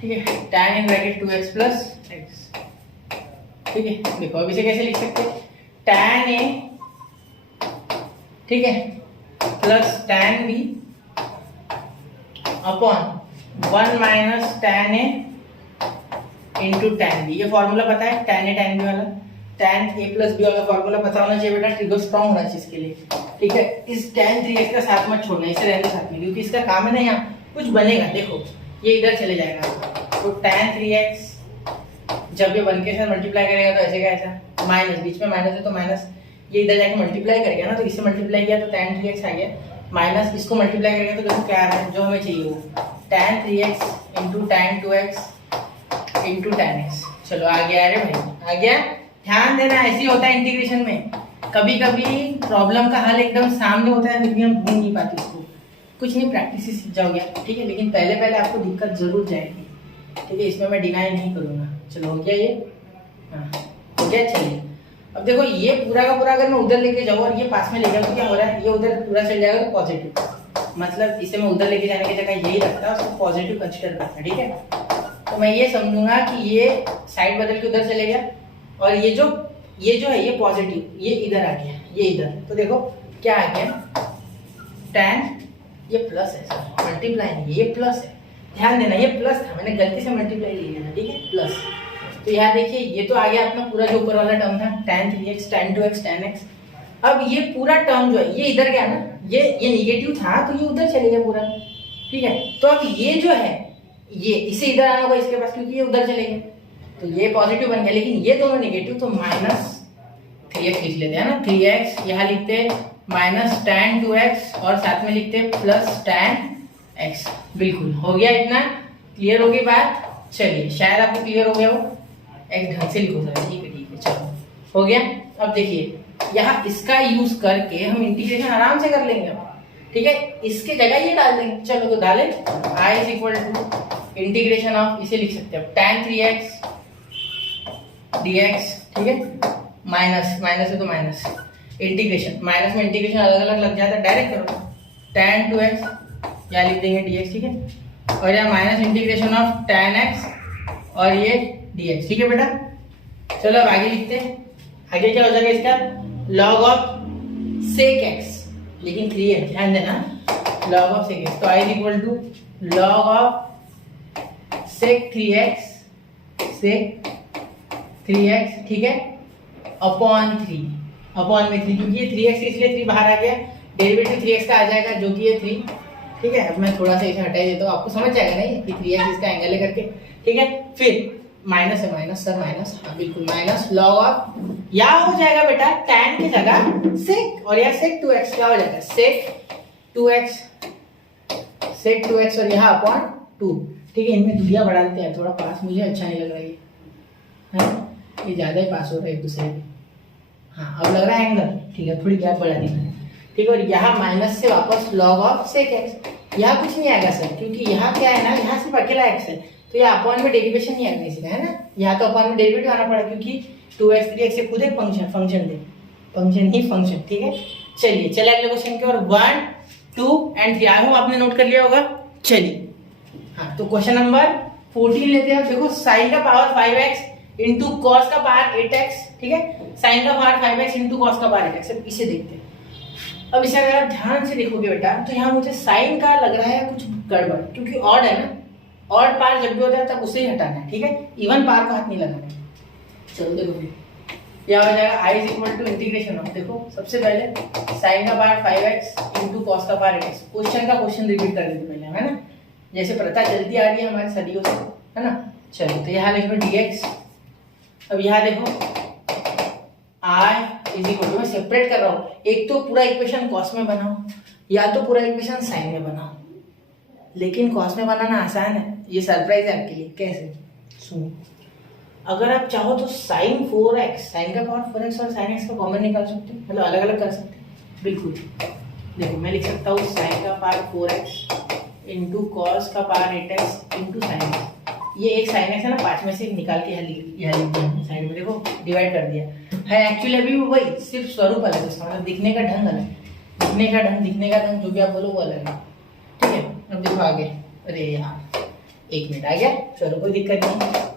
ठीक है, tan in bracket 2x plus x, ठीक है। देखो अब इसे कैसे लिख सकते हैं, tan a, ठीक है, plus tan b upon 1 minus tan a into tan b। ये फॉर्मूला पता है tan a tan b वाला, tan a प्लस b वाला फॉर्मूला पता होना चाहिए बेटा, ट्रिगर स्ट्रॉन्ग होना चाहिए इसके लिए, ठीक है। इस tan 3x का साथ मत छोड़ना, इसे रहने साथ में, क्योंकि इसका काम है ना यहाँ कुछ बनेगा। देखो ये इधर चले जाएगा, तो tan 3x जब ये 1 के साथ मल्टीप्लाई करेगा तो ऐसे का ऐसा, माइनस, बीच में माइनस है तो माइनस, ये इधर जाके मल्टीप्लाई कर गया ना, तो इससे मल्टीप्लाई किया तो tan 3x आ गया, माइनस इसको मल्टीप्लाई करेगा तो देखो क्या आ रहा है, जो हमें चाहिए वो tan 3x into tan 2x into tan x। चलो आ गया, अरे भाई आ गया। ध्यान देना, ऐसे होता है इंटीग्रेशन में, कभी कभी प्रॉब्लम का हल एकदम सामने होता है, लेकिन हम ढूंढ नहीं पाते उसको। कुछ नहीं, प्रैक्टिस से सीख जाओगे, ठीक है, लेकिन पहले पहले आपको दिक्कत जरूर जाएगी, ठीक है, इसमें मैं डिनाई नहीं करूँगा। चलो हो गया ये, हाँ हो गया। चलिए अब देखो ये पूरा का पूरा अगर मैं उधर लेके जाऊँ और ये पास में ले जाऊँ तो क्या हो रहा है, ये उधर पूरा चल जाएगा तो पॉजिटिव, मतलब इसे मैं उधर लेके जाने की जगह यही रखता, उसको पॉजिटिव कंसिडर करता, ठीक है। तो मैं ये समझूंगा कि ये साइड बदल के उधर चले गया, और ये जो है ये पॉजिटिव, ये इधर आ गया, ये इधर, तो देखो क्या आ गया, tan, ये प्लस है सर, मल्टीप्लाई नहीं, ये प्लस है, ध्यान देना ये प्लस था, मैंने गलती से मल्टीप्लाई ले लिया था, ठीक है, प्लस। तो यहाँ देखिए ये तो आ गया अपना पूरा जो ऊपर वाला टर्म था, tan 3x tan 2x tan x। अब ये पूरा टर्म जो है ये इधर गया ना, ये निगेटिव था तो ये उधर चले गया पूरा, ठीक है। तो अब ये जो है ये इसे इधर आना होगा इसके पास, क्योंकि ये उधर चले गए, तो ये पॉजिटिव बन गया, लेकिन ये दोनों नेगेटिव, तो माइनस 3x लिख लेते हैं ना, 3x यहाँ लिखते हैं, माइनस tan 2x और साथ में लिखते हैं प्लस tan x। बिल्कुल हो गया, इतना क्लियर हो गई बात। चलिए शायद आपको क्लियर हो गया हो, एक ढंग से लिखो सर, ठीक है, चलो हो गया। अब देखिए यहाँ इसका यूज करके हम इंटीग्रेशन आराम से कर लेंगे अब, ठीक है, इसके जगह ये डाल देंगे। चलो तो डालें, i is equal to integration of, इसे लिख सकते हैं tan 3x dx, ठीक है, माइनस है तो माइनस, इंटीग्रेशन, माइनस में इंटीग्रेशन अलग अलग लग जाता है, डायरेक्ट करो, tan 2x यहाँ लिख देंगे dx, ठीक है, और यहाँ minus integration of tan x और ये dx, ठीक है बेटा। चलो अब आगे लिखते हैं, आगे क्या हो जाएगा इसका, log ऑफ sec x, लेकिन 3 है, ध्यान देना, log ऑफ sec x, तो i is equal to log of sec 3x, ठीक है, अपॉन 3 में 3, क्योंकि ये 3x इसलिए 3 बाहर आ गया, डेरिवेटिव 3x का आ जाएगा जो कि ये 3, ठीक है। अब मैं थोड़ा सा इसे हटा देता हूँ, आपको समझ जाएगा नहीं कि 3x इसका एंगल है करके, ठीक है। फिर माइनस है, माइनस सर माइनस, हाँ बिल्कुल माइनस, लॉग ऑफ, या हो जाएगा बेटा tan की जगह sec, और यहाँ sec 2x क्या हो जाएगा, sec 2x और यहाँ अपॉन 2, ठीक है। इनमें दूरियां बढ़ा देते हैं थोड़ा, पास मुझे अच्छा नहीं लग रहा है, ये ज्यादा ही पास हो रहा है एक दूसरे के, हाँ अब लग रहा है एंगल, ठीक है, थोड़ी गैप बढ़ा दी मैंने, ठीक है। और यहाँ माइनस से वापस log ऑफ sec x, यहाँ कुछ नहीं आएगा सर, क्योंकि यहाँ क्या है ना, यहाँ सिर्फ अकेला x है, तो ये अपॉन में डेरिवेशन नहीं आएगा इसका, है ना, यहाँ तो अपॉन में डेरिवेटिव आना पड़ा, क्योंकि 2x 3x से खुद एक फंक्शन ही फंक्शन, ठीक है। चलिए अगले क्वेश्चन की ओर, 1 2 एंड 3, आई होप आपने नोट कर लिया होगा। चलिए हाँ, तो क्वेश्चन नंबर 14 लेते हैं। देखो साइन का पावर 5x इंटू कॉस का पावर 8x, ठीक है, साइन का पावर 5x इंटू कॉस का पावर 8x, इसे देखते हैं। अब इसे अगर आप ध्यान से देखोगे बेटा, तो यहाँ मुझे साइन का लग रहा है कुछ गड़बड़, क्योंकि ऑड है ना, ऑड पार जब भी होता है तब उसे ही हटाना है, ठीक है, इवन पार को हाथ नहीं लगाना है। चलो देखो फिर, क्या हो जाएगा, I is equal to integration of, देखो सबसे पहले साइन का पार्ट 5x इंटू कॉस का पार्ट 8x। क्वेश्चन का क्वेश्चन रिपीट कर देते पहले, है ना, जैसे प्रथा चलती आ रही है हमारे सदियों से, है ना। चलो तो यहाँ लिखो dx। अब यहाँ देखो आई इज इक्वल टू, मैं सेपरेट कर रहा हूँ, एक तो पूरा इक्वेशन कॉस में बनाओ या तो पूरा इक्वेशन साइन में बनाओ, लेकिन कॉस में बनाना आसान है। ये सरप्राइज है आपके लिए, कैसे सुनो। अगर आप चाहो तो साइन 4x, साइन का पावर 4x और साइन x का कॉमन निकाल सकते हो, मतलब अलग अलग कर सकते हैं, बिल्कुल। देखो मैं लिख सकता हूँ साइन का पावर 4x इंटू कॉस का power 8x into sine x। ये एक साइन x है ना, 5 में से एक निकाल के यहाँ लिख दिया साइड में, देखो डिवाइड कर दिया है। एक्चुअली अभी वही, सिर्फ स्वरूप अलग है उसका, मतलब दिखने का ढंग अलग, दिखने का ढंग जो भी आप बोलो वो अलग है, ठीक है। अब देखो आगे, अरे यार 1 मिनट आ गया, चलो कोई दिक्कत नहीं।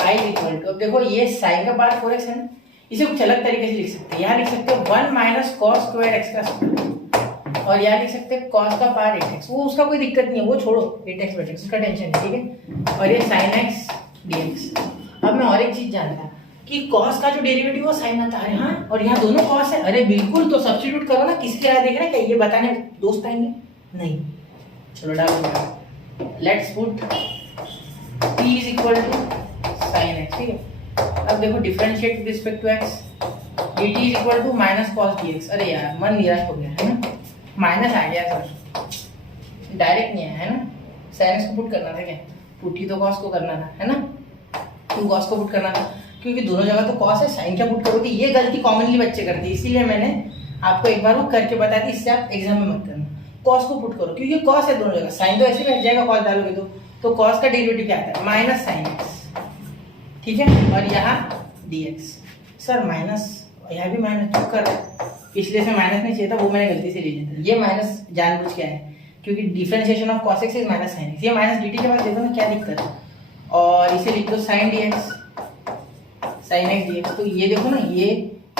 आई इक्वल टू, अब देखो ये साइन का पार्ट 4x है ना, इसे कुछ अलग तरीके से लिख सकते हैं। यहाँ लिख सकते हैं 1 माइनस कॉस स्क्वायर x का स्क्वायर, और यहाँ लिख सकते हैं कॉस का पार्ट 8x, वो उसका कोई दिक्कत नहीं है, वो छोड़ो 8x बेटेक्स, उसका टेंशन नहीं, ठीक है। और ये साइन x dx। अब मैं और एक चीज जानता कि कॉस का जो डेरिवेटिव वो साइन आता है, हाँ, और यहाँ दोनों कॉस है, अरे बिल्कुल, तो सब्स्टिट्यूट करो ना। किसकी राह देख रहे हैं, क्या ये बताने दोस्त आएंगे? नहीं, चलो डालो, let's put p is equal to sine x, ठीक है। अब देखो differentiate with respect to x, dt is equal to minus cos dx। अरे यार मन निराश हो गया है ना, माइनस आ गया सर, डायरेक्ट नहीं आया है ना, साइन x को पुट करना था, क्या पुट ही तो कॉस को करना था, है ना, क्यों कॉस को पुट करना था, क्योंकि दोनों जगह तो कॉस है, साइन क्या पुट करोगे, ये गलती कॉमनली बच्चे करते हैं, इसीलिए मैंने आपको एक बार वो करके बता दी, इससे आप एग्जाम में मत करना। कॉस को पुट करो, क्योंकि कॉस है दोनों जगह, साइन तो ऐसे बैठ जाएगा कॉस डालोगे तो कॉस का डेरिवेटिव क्या आता है, माइनस साइन एक्स, ठीक है। और यहाँ dx, सर माइनस, यहाँ भी माइनस चुप कर रहा है, इसलिए से माइनस नहीं चाहिए था, वो मैंने गलती से ले लिया था। ये माइनस जानबूझ के है, क्योंकि differentiation of cos x is minus sine x, ये माइनस dt के बाद देखो ना क्या दिक्कत है, और इसे लिख दो sine dx, sine x dx। तो ये देखो ना, ये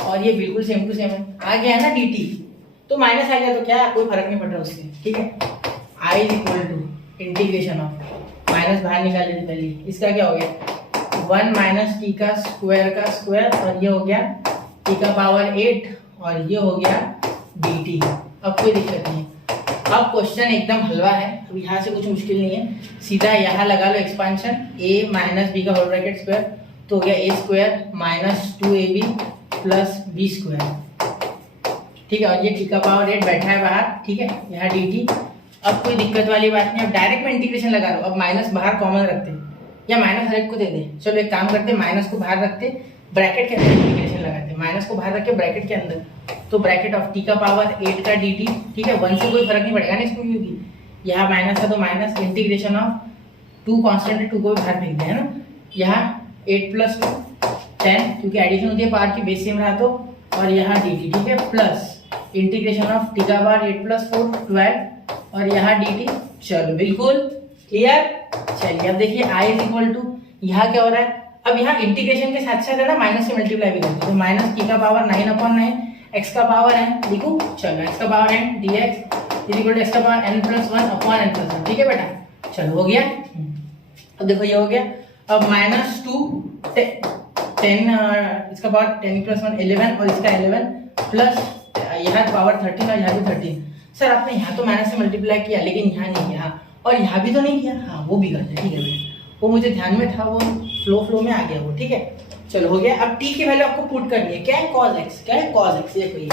और ये बिल्कुल सेम टू सेम है, आ गया है ना dt, तो माइनस आ गया तो क्या, कोई फर्क नहीं पड़ रहा उससे, ठीक है। i is equal to integration of, minus बाहर निकाल लेते पहले, इसका क्या हो गया 1 माइनस टी का स्क्वायर, और ये हो गया टी का पावर 8, और ये हो गया dt। अब कोई दिक्कत नहीं, अब क्वेश्चन एकदम हलवा है, अब यहाँ से कुछ मुश्किल नहीं है, सीधा यहाँ लगा लो एक्सपांशन, a माइनस बी का होल ब्रैकेट स्क्वायर, तो हो गया a square minus 2ab plus b square, ठीक है। और ये टी का पावर 8 बैठा है बाहर, ठीक है, यहाँ dt। अब कोई दिक्कत वाली बात नहीं, अब डायरेक्ट में इंटीग्रेशन लगा लो। अब माइनस बाहर कॉमन रखते हैं, या माइनस हर एक को दे दें, चलो एक काम करते हैं, माइनस को बाहर रखते, ब्रैकेट के अंदर इंटीग्रेशन लगाते हैं, माइनस को बाहर रख के ब्रैकेट के अंदर, तो ब्रैकेट ऑफ टी का पावर 8 का dt, ठीक है, 1 से कोई फर्क नहीं पड़ेगा ना इसको, क्योंकि यहाँ माइनस है तो माइनस, इंटीग्रेशन ऑफ 2 कांस्टेंट है, 2 को भी बाहर फेंक दें, है ना, यहाँ 8 प्लस 2 10, क्योंकि एडिशन होती है पावर की बेस सेम रहा तो, और यहाँ dt, ठीक है, प्लस इंटीग्रेशन ऑफ टी का पावर 8 प्लस 4 12, और यहाँ dt। चलो बिल्कुल क्लियर। चलिए अब देखिए i इज इक्वल टू, यहाँ क्या हो रहा है, अब यहाँ इंटीग्रेशन के साथ साथ है ना माइनस से मल्टीप्लाई भी करते हैं, तो माइनस टी का पावर 9/9, x का पावर n लिखूं, चलो x का power n dx is equal to x का पावर n प्लस 1/n+1, ठीक है बेटा, चलो हो गया। अब देखो ये हो गया, अब माइनस 2 10, इसका पावर 10 प्लस 1 11, और इसका 11 प्लस यहाँ पावर 13, और यहाँ भी 13। सर आपने यहाँ तो माइनस से मल्टीप्लाई किया, लेकिन यहाँ नहीं किया, और यहाँ भी तो नहीं किया, हाँ वो भी गलत है, ठीक है बेटा, वो मुझे ध्यान में था, वो फ्लो में आ गया वो, ठीक है। चलो हो गया। अब t की वैल्यू आपको पुट करनी है, क्या है cos x, क्या है cos x, देखो ये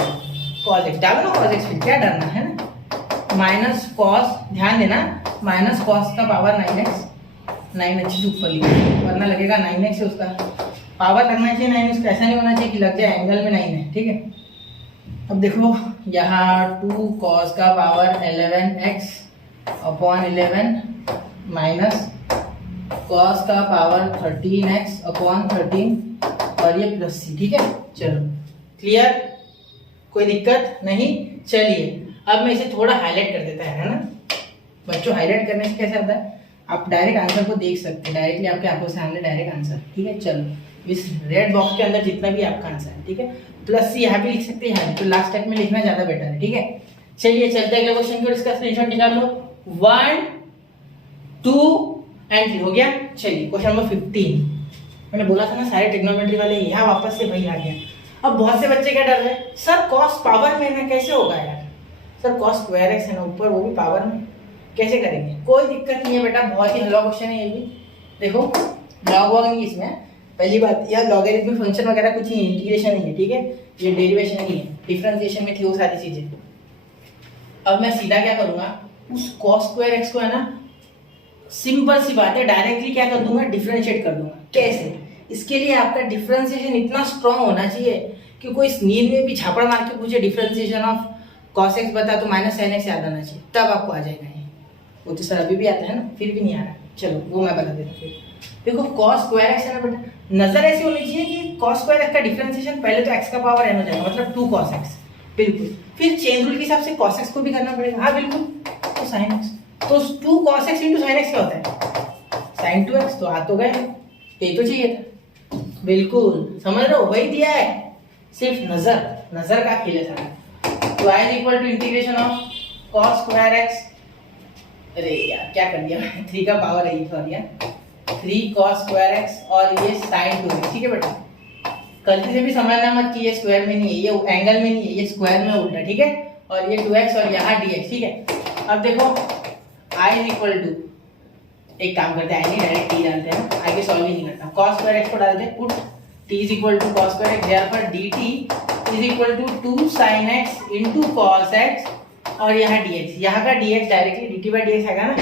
cos x डालो ना, cos x फिर क्या डरना है ना, माइनस cos, ध्यान देना, माइनस cos का पावर 9x, 9 अच्छी से ऊपर लिखो, वरना लगेगा 9x है, उसका पावर लगना चाहिए 9, उसका ऐसा नहीं होना चाहिए कि लग जाए एंगल में 9 है, ठीक है। अब देखो यहाँ 2 cos का power 11x upon 11 minus cos का पावर 13x अपॉन 13, और ये प्लस c, ठीक है। चलो क्लियर, कोई दिक्कत नहीं। चलिए अब मैं इसे थोड़ा हाईलाइट कर देता है ना, बच्चों हाईलाइट करने से कैसे आता है, आप डायरेक्ट आंसर को देख सकते हैं, डायरेक्टली आपके आंखों से सामने डायरेक्ट आंसर, ठीक है। चलो इस रेड बॉक्स के अंदर जितना भी आपका आंसर है, ठीक है, प्लस सी यहाँ भी लिख सकते हैं, यहाँ तो लास्ट टाइम में लिखना ज्यादा बेटर है, ठीक है। चलिए चलते हैं अगले क्वेश्चन को, इसका स्क्रीनशॉट निकाल लो, 1 2 एंड 3 हो गया। चलिए क्वेश्चन नंबर 15, मैंने बोला था ना सारे ट्रिग्नोमेट्री वाले यहाँ वापस से वही आ गया। अब बहुत से बच्चे क्या डर रहे हैं, सर कॉस पावर में ना कैसे होगा यार, सर कॉस स्क्वायर एक्स है ना ऊपर, वो भी पावर में, कैसे करेंगे? कोई दिक्कत नहीं है बेटा, बहुत ही हलवा क्वेश्चन है ये भी। देखो लॉग वॉग नहीं इसमें, पहली बात यार लॉगरिथमिक फंक्शन वगैरह कुछ नहीं, इंटीग्रेशन नहीं है, ठीक है, ये डेरिवेशन नहीं है, डिफरेंशिएशन में थी वो सारी चीजें। अब मैं सीधा क्या करूंगा, उस कॉस स्क्वायर एक्स को है ना, सिंपल सी बात है, डायरेक्टली क्या कर दूंगा, डिफरेंशिएट कर दूंगा। कैसे? इसके लिए आपका डिफरेंशिएशन इतना स्ट्रांग होना चाहिए कि कोई नींद में भी झापड़ मार के पूछे डिफरेंशिएशन ऑफ कॉस एक्स बता तो माइनस साइन एक्स याद आना चाहिए, तब आपको आ जाएगा ये। वो तो सर अभी भी आता है ना, फिर भी नहीं आ रहा, चलो वो मैं बता देता हूँ फिर। देखो कॉस स्क्वायर एक्स है ना बेटा, नजर ऐसी होनी चाहिए कि कॉस स्क्वायर एक्स का डिफरेंशिएशन पहले तो एक्स का पावर एन हो जाएगा, मतलब 2 cos x, बिल्कुल। फिर चेन रूल के हिसाब से cos x को भी करना पड़ेगा, हाँ बिल्कुल, तो sin x, तो 2 cos x into sin x क्या होता है, sin 2x, तो आ तो गए, ये तो चाहिए था, बिल्कुल समझ रहे हो, वही दिया है, सिर्फ नजर का खेल है सारा। तो i equal to integration of cos square x, अरे यार क्या कर दिया 3 का पावर है, सॉरी यार, 3 cos स्क्वायर x और ये sin 2x, ठीक है बेटा, गलती से भी समझना मत कि ये स्क्वायर में नहीं है, ये एंगल में नहीं है, ये स्क्वायर में उल्टा, ठीक है, और ये 2x और यहाँ dx, ठीक है। अब देखो i इक्वल टू, एक काम करते हैं, i नहीं डायरेक्ट t डालते हैं, i के सॉल्व ही नहीं करता, cos स्क्वायर x को डालते हैं, put t is equal to cos square x, therefore dt is equal to 2 sin x into cos x और यहाँ dx, यहाँ का dx directly dt by dx हैगा ना,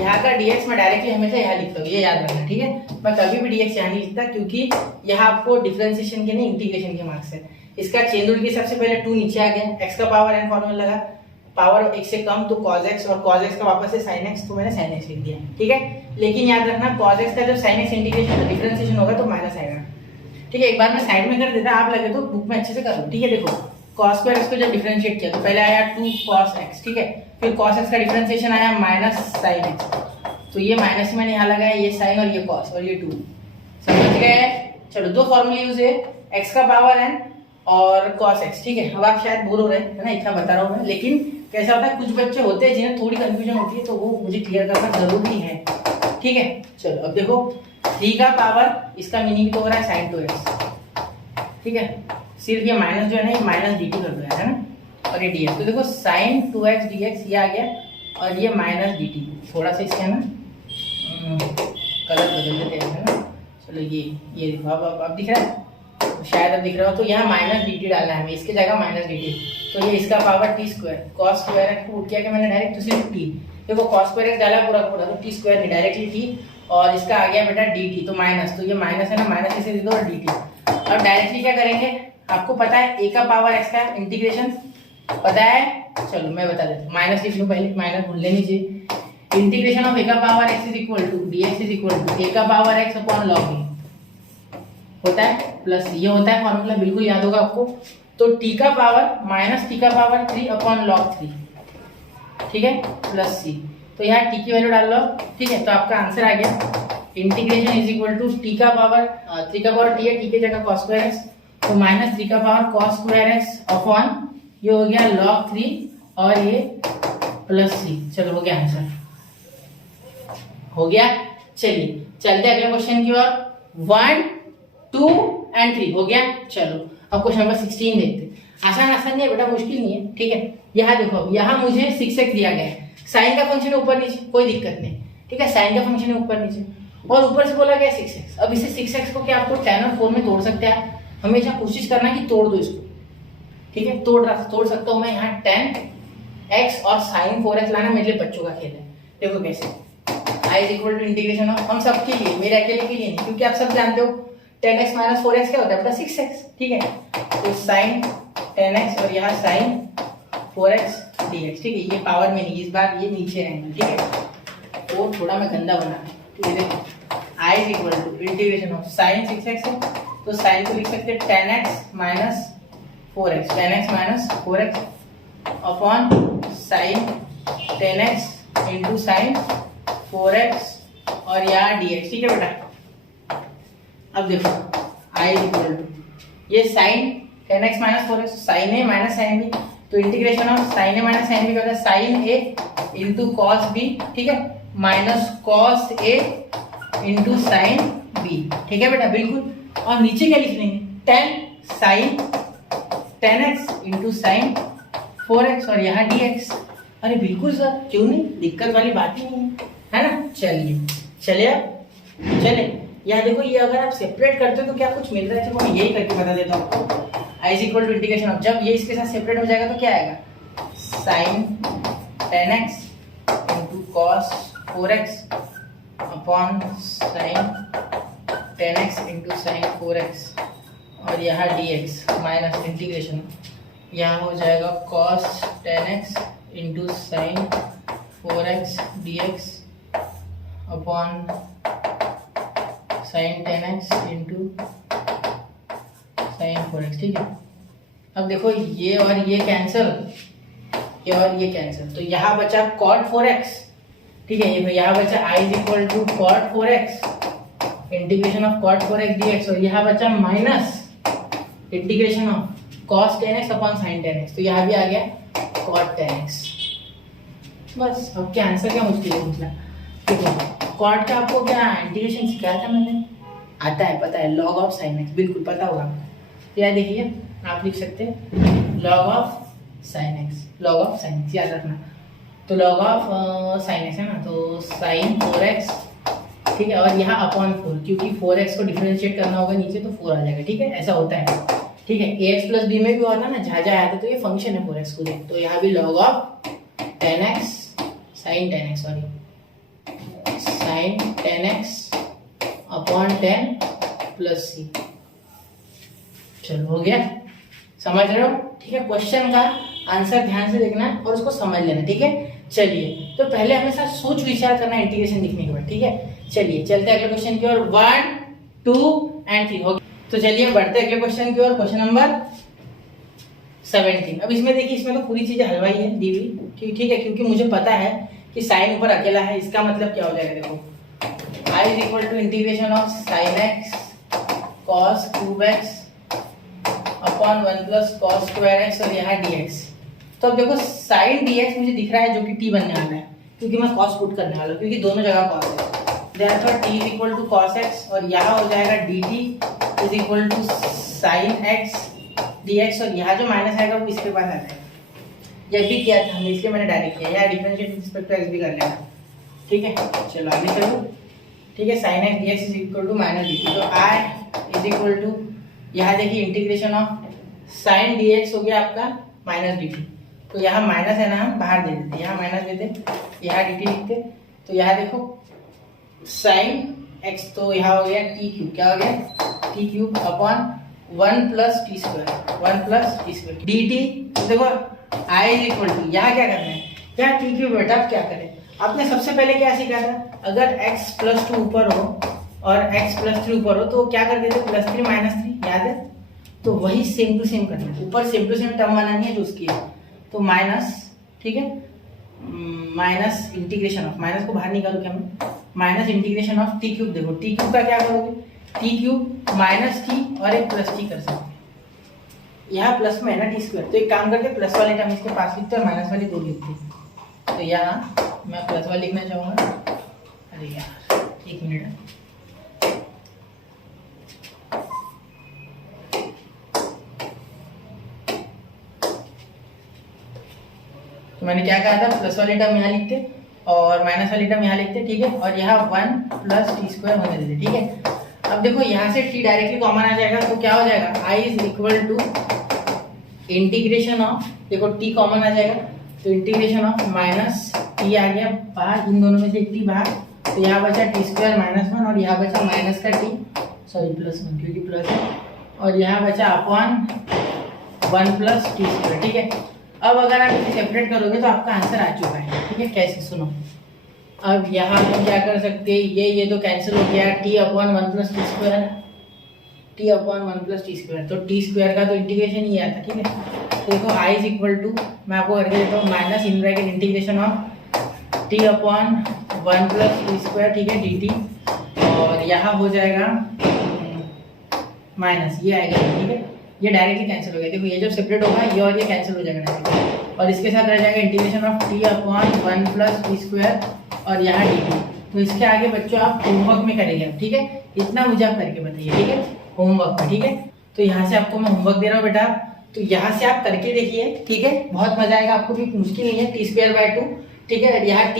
यहाँ का dx मैं डायरेक्टली हमेशा यहाँ लिखता हूँ, ये याद रखना, ठीक है, मैं कभी भी dx यहाँ नहीं लिखता क्योंकि यहाँ आपको डिफरेंशिएशन के नहीं इंटीग्रेशन के मार्क्स है। इसका चेन रूल के हिसाब से पहले 2 नीचे आ गया, x का पावर n फॉर्मूला लगा, पावर 1 से कम तो cos x और cos x का वापस से sin x, तो मैंने sin x लिख दिया, ठीक है। लेकिन याद रखना cos x का जब sin x इंटीग्रेशन डिफरेंशिएशन होगा तो माइनस आएगा, ठीक है। एक बार मैं साइड में कर देता, आप लगे तो बुक में अच्छे से कर लो, ठीक है। देखो cos स्क्वायर x को जब डिफरेंशिएट किया तो पहले आया 2 cos x, ठीक है, फिर cos x का डिफरेंशिएशन आया माइनस sin x, तो ये माइनस मैंने यहाँ लगाया, ये sin और ये cos और ये 2, समझ गए? चलो 2 फॉर्मूले यूज है, x का पावर n और cos x, ठीक है। अब आप शायद बोर हो रहे हैं, है ना, इतना बता रहा हूँ मैं, लेकिन कैसा होता है कुछ बच्चे होते हैं जिन्हें थोड़ी कंफ्यूजन होती है, तो वो मुझे क्लियर करना जरूरी है, ठीक है। चलो अब देखो 3 का पावर, इसका मीनिंग तो हो रहा है sin 2x, ठीक है, सिर्फ ये माइनस जो है ना, ये माइनस dt कर दो है ना, और ये dx, तो देखो sin 2x dx ये आ गया और ये माइनस dt, थोड़ा सा इसका ना कलर बदल देते हैं, है ना। चलो ये देखो अब दिख रहा है, तो शायद अब दिख रहा हो, तो यहाँ माइनस dt डालना है हमें, इसके जगह माइनस dt, तो ये इसका power t square, cos square x को उठ किया मैंने डायरेक्ट, तो सिर्फ t, देखो cos स्क्वायर एक्स डाला पूरा पूरा, तो t स्क्वायर नहीं डायरेक्टली t, और इसका आ गया बेटा dt, तो माइनस, तो ये माइनस है ना, माइनस इसे दे दो और dt। अब डायरेक्टली क्या करेंगे, आपको पता है a का पावर x का इंटीग्रेशन पता है, चलो मैं बता देता हूँ, माइनस लिख लूँ पहले, माइनस भूल लेनी चाहिए, इंटीग्रेशन ऑफ a का power x is equal to dx is equal to a का power x upon log a होता है, प्लस ये होता है फॉर्मूला, बिल्कुल याद होगा आपको, तो t का पावर माइनस t का पावर 3 अपॉन log 3, ठीक है, प्लस c, तो यहाँ t की वैल्यू डाल लो, ठीक है, तो आपका आंसर आ गया, integration is equal to t का पावर 3 का पावर t है, t की जगह cos स्क्वायर x, तो माइनस 3 का power cos square x upon ये हो गया log 3 और ये प्लस c, चलो हो गया आंसर, हो गया। चलिए चलते अगले क्वेश्चन की ओर, 1 2 एंड 3 हो गया। चलो अब क्वेश्चन नंबर 16 देखते, आसान है बेटा, मुश्किल नहीं है, ठीक है। यहाँ देखो, यहाँ मुझे 6x दिया गया है, साइन का फंक्शन है ऊपर नीचे, कोई दिक्कत नहीं, ठीक है, साइन का फंक्शन है ऊपर नीचे, और ऊपर से बोला गया 6x। अब इसे 6x को क्या आपको tan और 4 में तोड़ सकते हैं, हमेशा कोशिश करना कि तोड़ दो इसको, ठीक है, तोड़ सकता हूँ मैं यहाँ tan x और sin 4x लाना मेरे लिए बच्चों का खेल है। देखो कैसे, i is equal to integration of, हम सबके लिए, मेरे अकेले के लिए नहीं, क्योंकि आप सब जानते हो 10x माइनस 4x क्या होता है बेटा, 6x, ठीक है, तो sin 10x और यहाँ sin 4x dx, ठीक है, ये पावर में नहीं, इस बार ये नीचे रहेंगे, ठीक है, तो थोड़ा मैं गंदा बना, ठीक है। देखो i is equal to integration of sin 6x है, तो sin को लिख सकते हैं 10x minus 4x, 10x minus 4x upon sin 10x into sin 4x और यहाँ dx, ठीक है बेटा। अब देखो i इक्वल टू ये sin 10x minus 4x, sin a minus sin b, तो integration of sin a minus sin b क्या होता है, sin a into cos b, ठीक है, minus cos a into sin B, ठीक है बेटा बिल्कुल। और नीचे क्या लिख लेंगे, 10 sign 10x into sine 4x और यहाँ dx। अरे बिल्कुल सर, क्यों नहीं, दिक्कत वाली बात ही नहीं है ना। चलिए अब चले, यहाँ देखो ये अगर आप सेपरेट करते हो तो क्या कुछ मिल रहा है, चलो मैं यही करके बता देता हूँ आपको। I is equal to integration of, जब ये इसके साथ सेपरेट हो जाएगा तो क्या आएगा, sine 10x into cos 4x upon sine 10x into sine 4x और यहाँ dx माइनस इंटीग्रेशन, यहाँ हो जाएगा cos 10x into sine 4x dx upon sine 10x into sine 4x, ठीक है। अब देखो ये और ये कैंसिल, ये और ये कैंसिल, तो यहाँ बचा cot 4x, ठीक है। ये यहाँ बचा I is equal to cot 4x integration of cot 4x dx और यहाँ बचा minus integration of cos 10x upon sin 10x, तो यहाँ भी आ गया cot 10x। बस अब क्या आंसर, क्या मुश्किल है पूछना। देखो कॉट का आपको क्या इंटीग्रेशन सिखाया था मैंने, आता है, पता है, लॉग ऑफ साइन एक्स, बिल्कुल पता होगा आपको। तो यार देखिए आप लिख सकते हैं log of sine x, log of sine x याद रखना। तो लॉग ऑफ साइन एक्स है ना, तो साइन 4x, ठीक है, और यहाँ अपॉन 4, क्योंकि 4x को डिफरेंशिएट करना होगा नीचे तो 4 आ जाएगा, ठीक है, ऐसा होता है, ठीक है। ax प्लस b में भी होता है ना, जहाँ जहाँ आया था, तो ये फंक्शन है 4x को देख, तो यहाँ भी log of 10x sine 10x, sorry sine 10x upon 10 plus C. चलो हो गया, समझ रहे हो, ठीक है। क्वेश्चन का आंसर ध्यान से देखना और उसको समझ लेना, ठीक है। चलिए तो पहले हमेशा सोच विचार करना इंटीग्रेशन लिखने के बाद, ठीक है। चलिए चलते हैं अगले क्वेश्चन की ओर, 1 2 एंड 3 हो गया। तो चलिए बढ़ते हैं अगले क्वेश्चन की ओर, क्वेश्चन नंबर 17। अब इसमें देखिए, इसमें तो पूरी चीजें हलवाई है दी हुई, ठीक है, क्योंकि मुझे पता है कि साइन ऊपर अकेला है, इसका मतलब क्या हो जाएगा, देखो I is equal to integration of sine x cos cube x upon 1 plus cos square x और यहाँ dx। तो अब देखो साइन dx मुझे दिख रहा है जो कि t बनने वाला है, क्योंकि मैं cos पुट करने वाला हूँ, क्योंकि दोनों जगह cos है। Therefore t is equal to cos x और यहाँ हो जाएगा dt is equal to sine x dx और यहाँ जो माइनस आएगा वो इसके पास आ जाएगा। जब भी किया था हमने, इसलिए मैंने डायरेक्ट किया, यहाँ differentiate with respect to x भी कर लेना, ठीक है। चलो आगे चलो, ठीक है। Sine x dx is equal to minus dt, तो i इज इक्वल टू, यहाँ देखिए इंटीग्रेशन ऑफ साइन dx हो गया आपका माइनस dt, तो यहाँ माइनस है ना, हम बाहर दे देते, यहाँ माइनस देते, यहाँ dt लिखते, तो यहाँ देखो साइन x, तो यहाँ हो गया t क्यूब, क्या हो गया t cube upon 1 plus T square, 1 plus T square dt। तो देखो i इज इक्वल टू, यहाँ क्या करना है, यहाँ t क्यूब, बेटा आप क्या करें, आपने सबसे पहले क्या सीखा था, अगर x प्लस 2 ऊपर हो और x प्लस 3 ऊपर हो तो क्या कर देते, प्लस 3 माइनस 3, याद है। तो वही सेम टू सेम करना है, ऊपर सेम टू सेम टर्म बनानी है जो उसकी है, तो माइनस, ठीक है, माइनस इंटीग्रेशन ऑफ, माइनस को बाहर निकालो क्या मैं, minus integration of T cube. देखो टी क्यूब का क्या करोगे, टी क्यूब माइनस टी और एक प्लस टी कर सकते हैं, यहाँ प्लस में है ना टी स्क्वायर, तो एक काम करते हैं प्लस वाले टर्म इसके पास लिखते हैं, माइनस वाली 2 लिखते हैं। तो यहाँ मैं प्लस वाला लिखना चाहूँगा, अरे यार एक मिनट, तो मैंने क्या कहा था, प्लस वाली टर्म यहाँ लिखते और माइनस वाली टर्म यहाँ लिखते, ठीक है, और यहाँ 1 प्लस टी स्क्वायर होने देते, ठीक है। अब देखो यहाँ से t डायरेक्टली कॉमन आ जाएगा, तो क्या हो जाएगा, i is equal to integration of, देखो t कॉमन आ जाएगा, तो इंटीग्रेशन ऑफ माइनस t आ गया बाहर, इन दोनों में से एक t बाहर, तो यहाँ बचा टी स्क्वायर माइनस 1 और यहाँ बचा माइनस का t, सॉरी प्लस 1 क्योंकि प्लस है, और यहाँ बचा अपॉन 1 प्लस टी स्क्वायर, ठीक है। अब अगर आप इसे सेपरेट करोगे तो आपका आंसर आ चुका है, ठीक है। कैसे, सुनो, अब यहाँ हम क्या कर सकते हैं, ये तो कैंसिल हो गया, t upon 1 plus T square, t upon 1 plus T square, तो टी स्क्वायर का तो इंटीग्रेशन ही आता, ठीक है। तो देखो i इज इक्वल टू, मैं आपको करके देता हूँ, minus in bracket integration of t upon 1 plus T square, ठीक है, dt, और यहाँ हो जाएगा माइनस, ये आएगा, ठीक है, ये डायरेक्टली कैंसिल हो गया। देखो ये जब सेपरेट होगा ये और ये कैंसिल हो जाएगा डायरेक्टली, और इसके साथ रह जाएगा integration of t upon 1 plus T square और यहाँ dt। तो इसके आगे बच्चों आप होमवर्क में करेंगे, ठीक है, इतना मुझे आप करके बताइए, ठीक है, होमवर्क में। ठीक है, तो यहाँ से आपको मैं होमवर्क दे रहा हूँ बेटा, तो यहाँ से आप करके देखिए, ठीक है, बहुत मजा आएगा आपको भी, मुश्किल नहीं है। t²/2, ठीक है, यहाँ t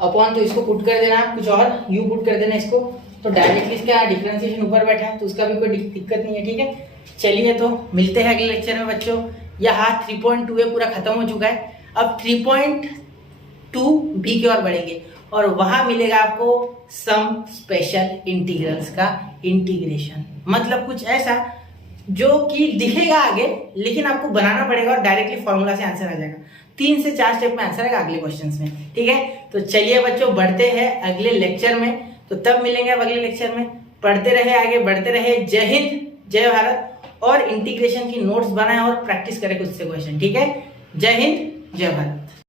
अपॉन, तो इसको पुट कर देना, कुछ और u पुट कर देना इसको, तो डायरेक्टली इसका डिफरेंशिएशन ऊपर बैठा है, तो उसका भी कोई दिक्कत नहीं है। ठीक है, चलिए तो मिलते हैं अगले लेक्चर में बच्चों। यहाँ 3.2 है पूरा खत्म हो चुका है, अब 3.2 बी की ओर बढ़ेंगे और वहां मिलेगा आपको सम स्पेशल इंटीग्रल्स का इंटीग्रेशन, मतलब कुछ ऐसा जो कि दिखेगा आगे, लेकिन आपको बनाना पड़ेगा और डायरेक्टली फॉर्मूला से आंसर आ जाएगा। 3 से 4 स्टेप में आंसर आएगा अगले क्वेश्चंस में। ठीक है, तो चलिए बच्चों बढ़ते हैं अगले लेक्चर में, तो तब मिलेंगे अब अगले लेक्चर में। पढ़ते रहे, आगे बढ़ते रहे। जय हिंद, जय भारत, और इंटीग्रेशन की नोट्स बनाएं और प्रैक्टिस करें खुद से क्वेश्चन। ठीक है, जय हिंद, जय भारत।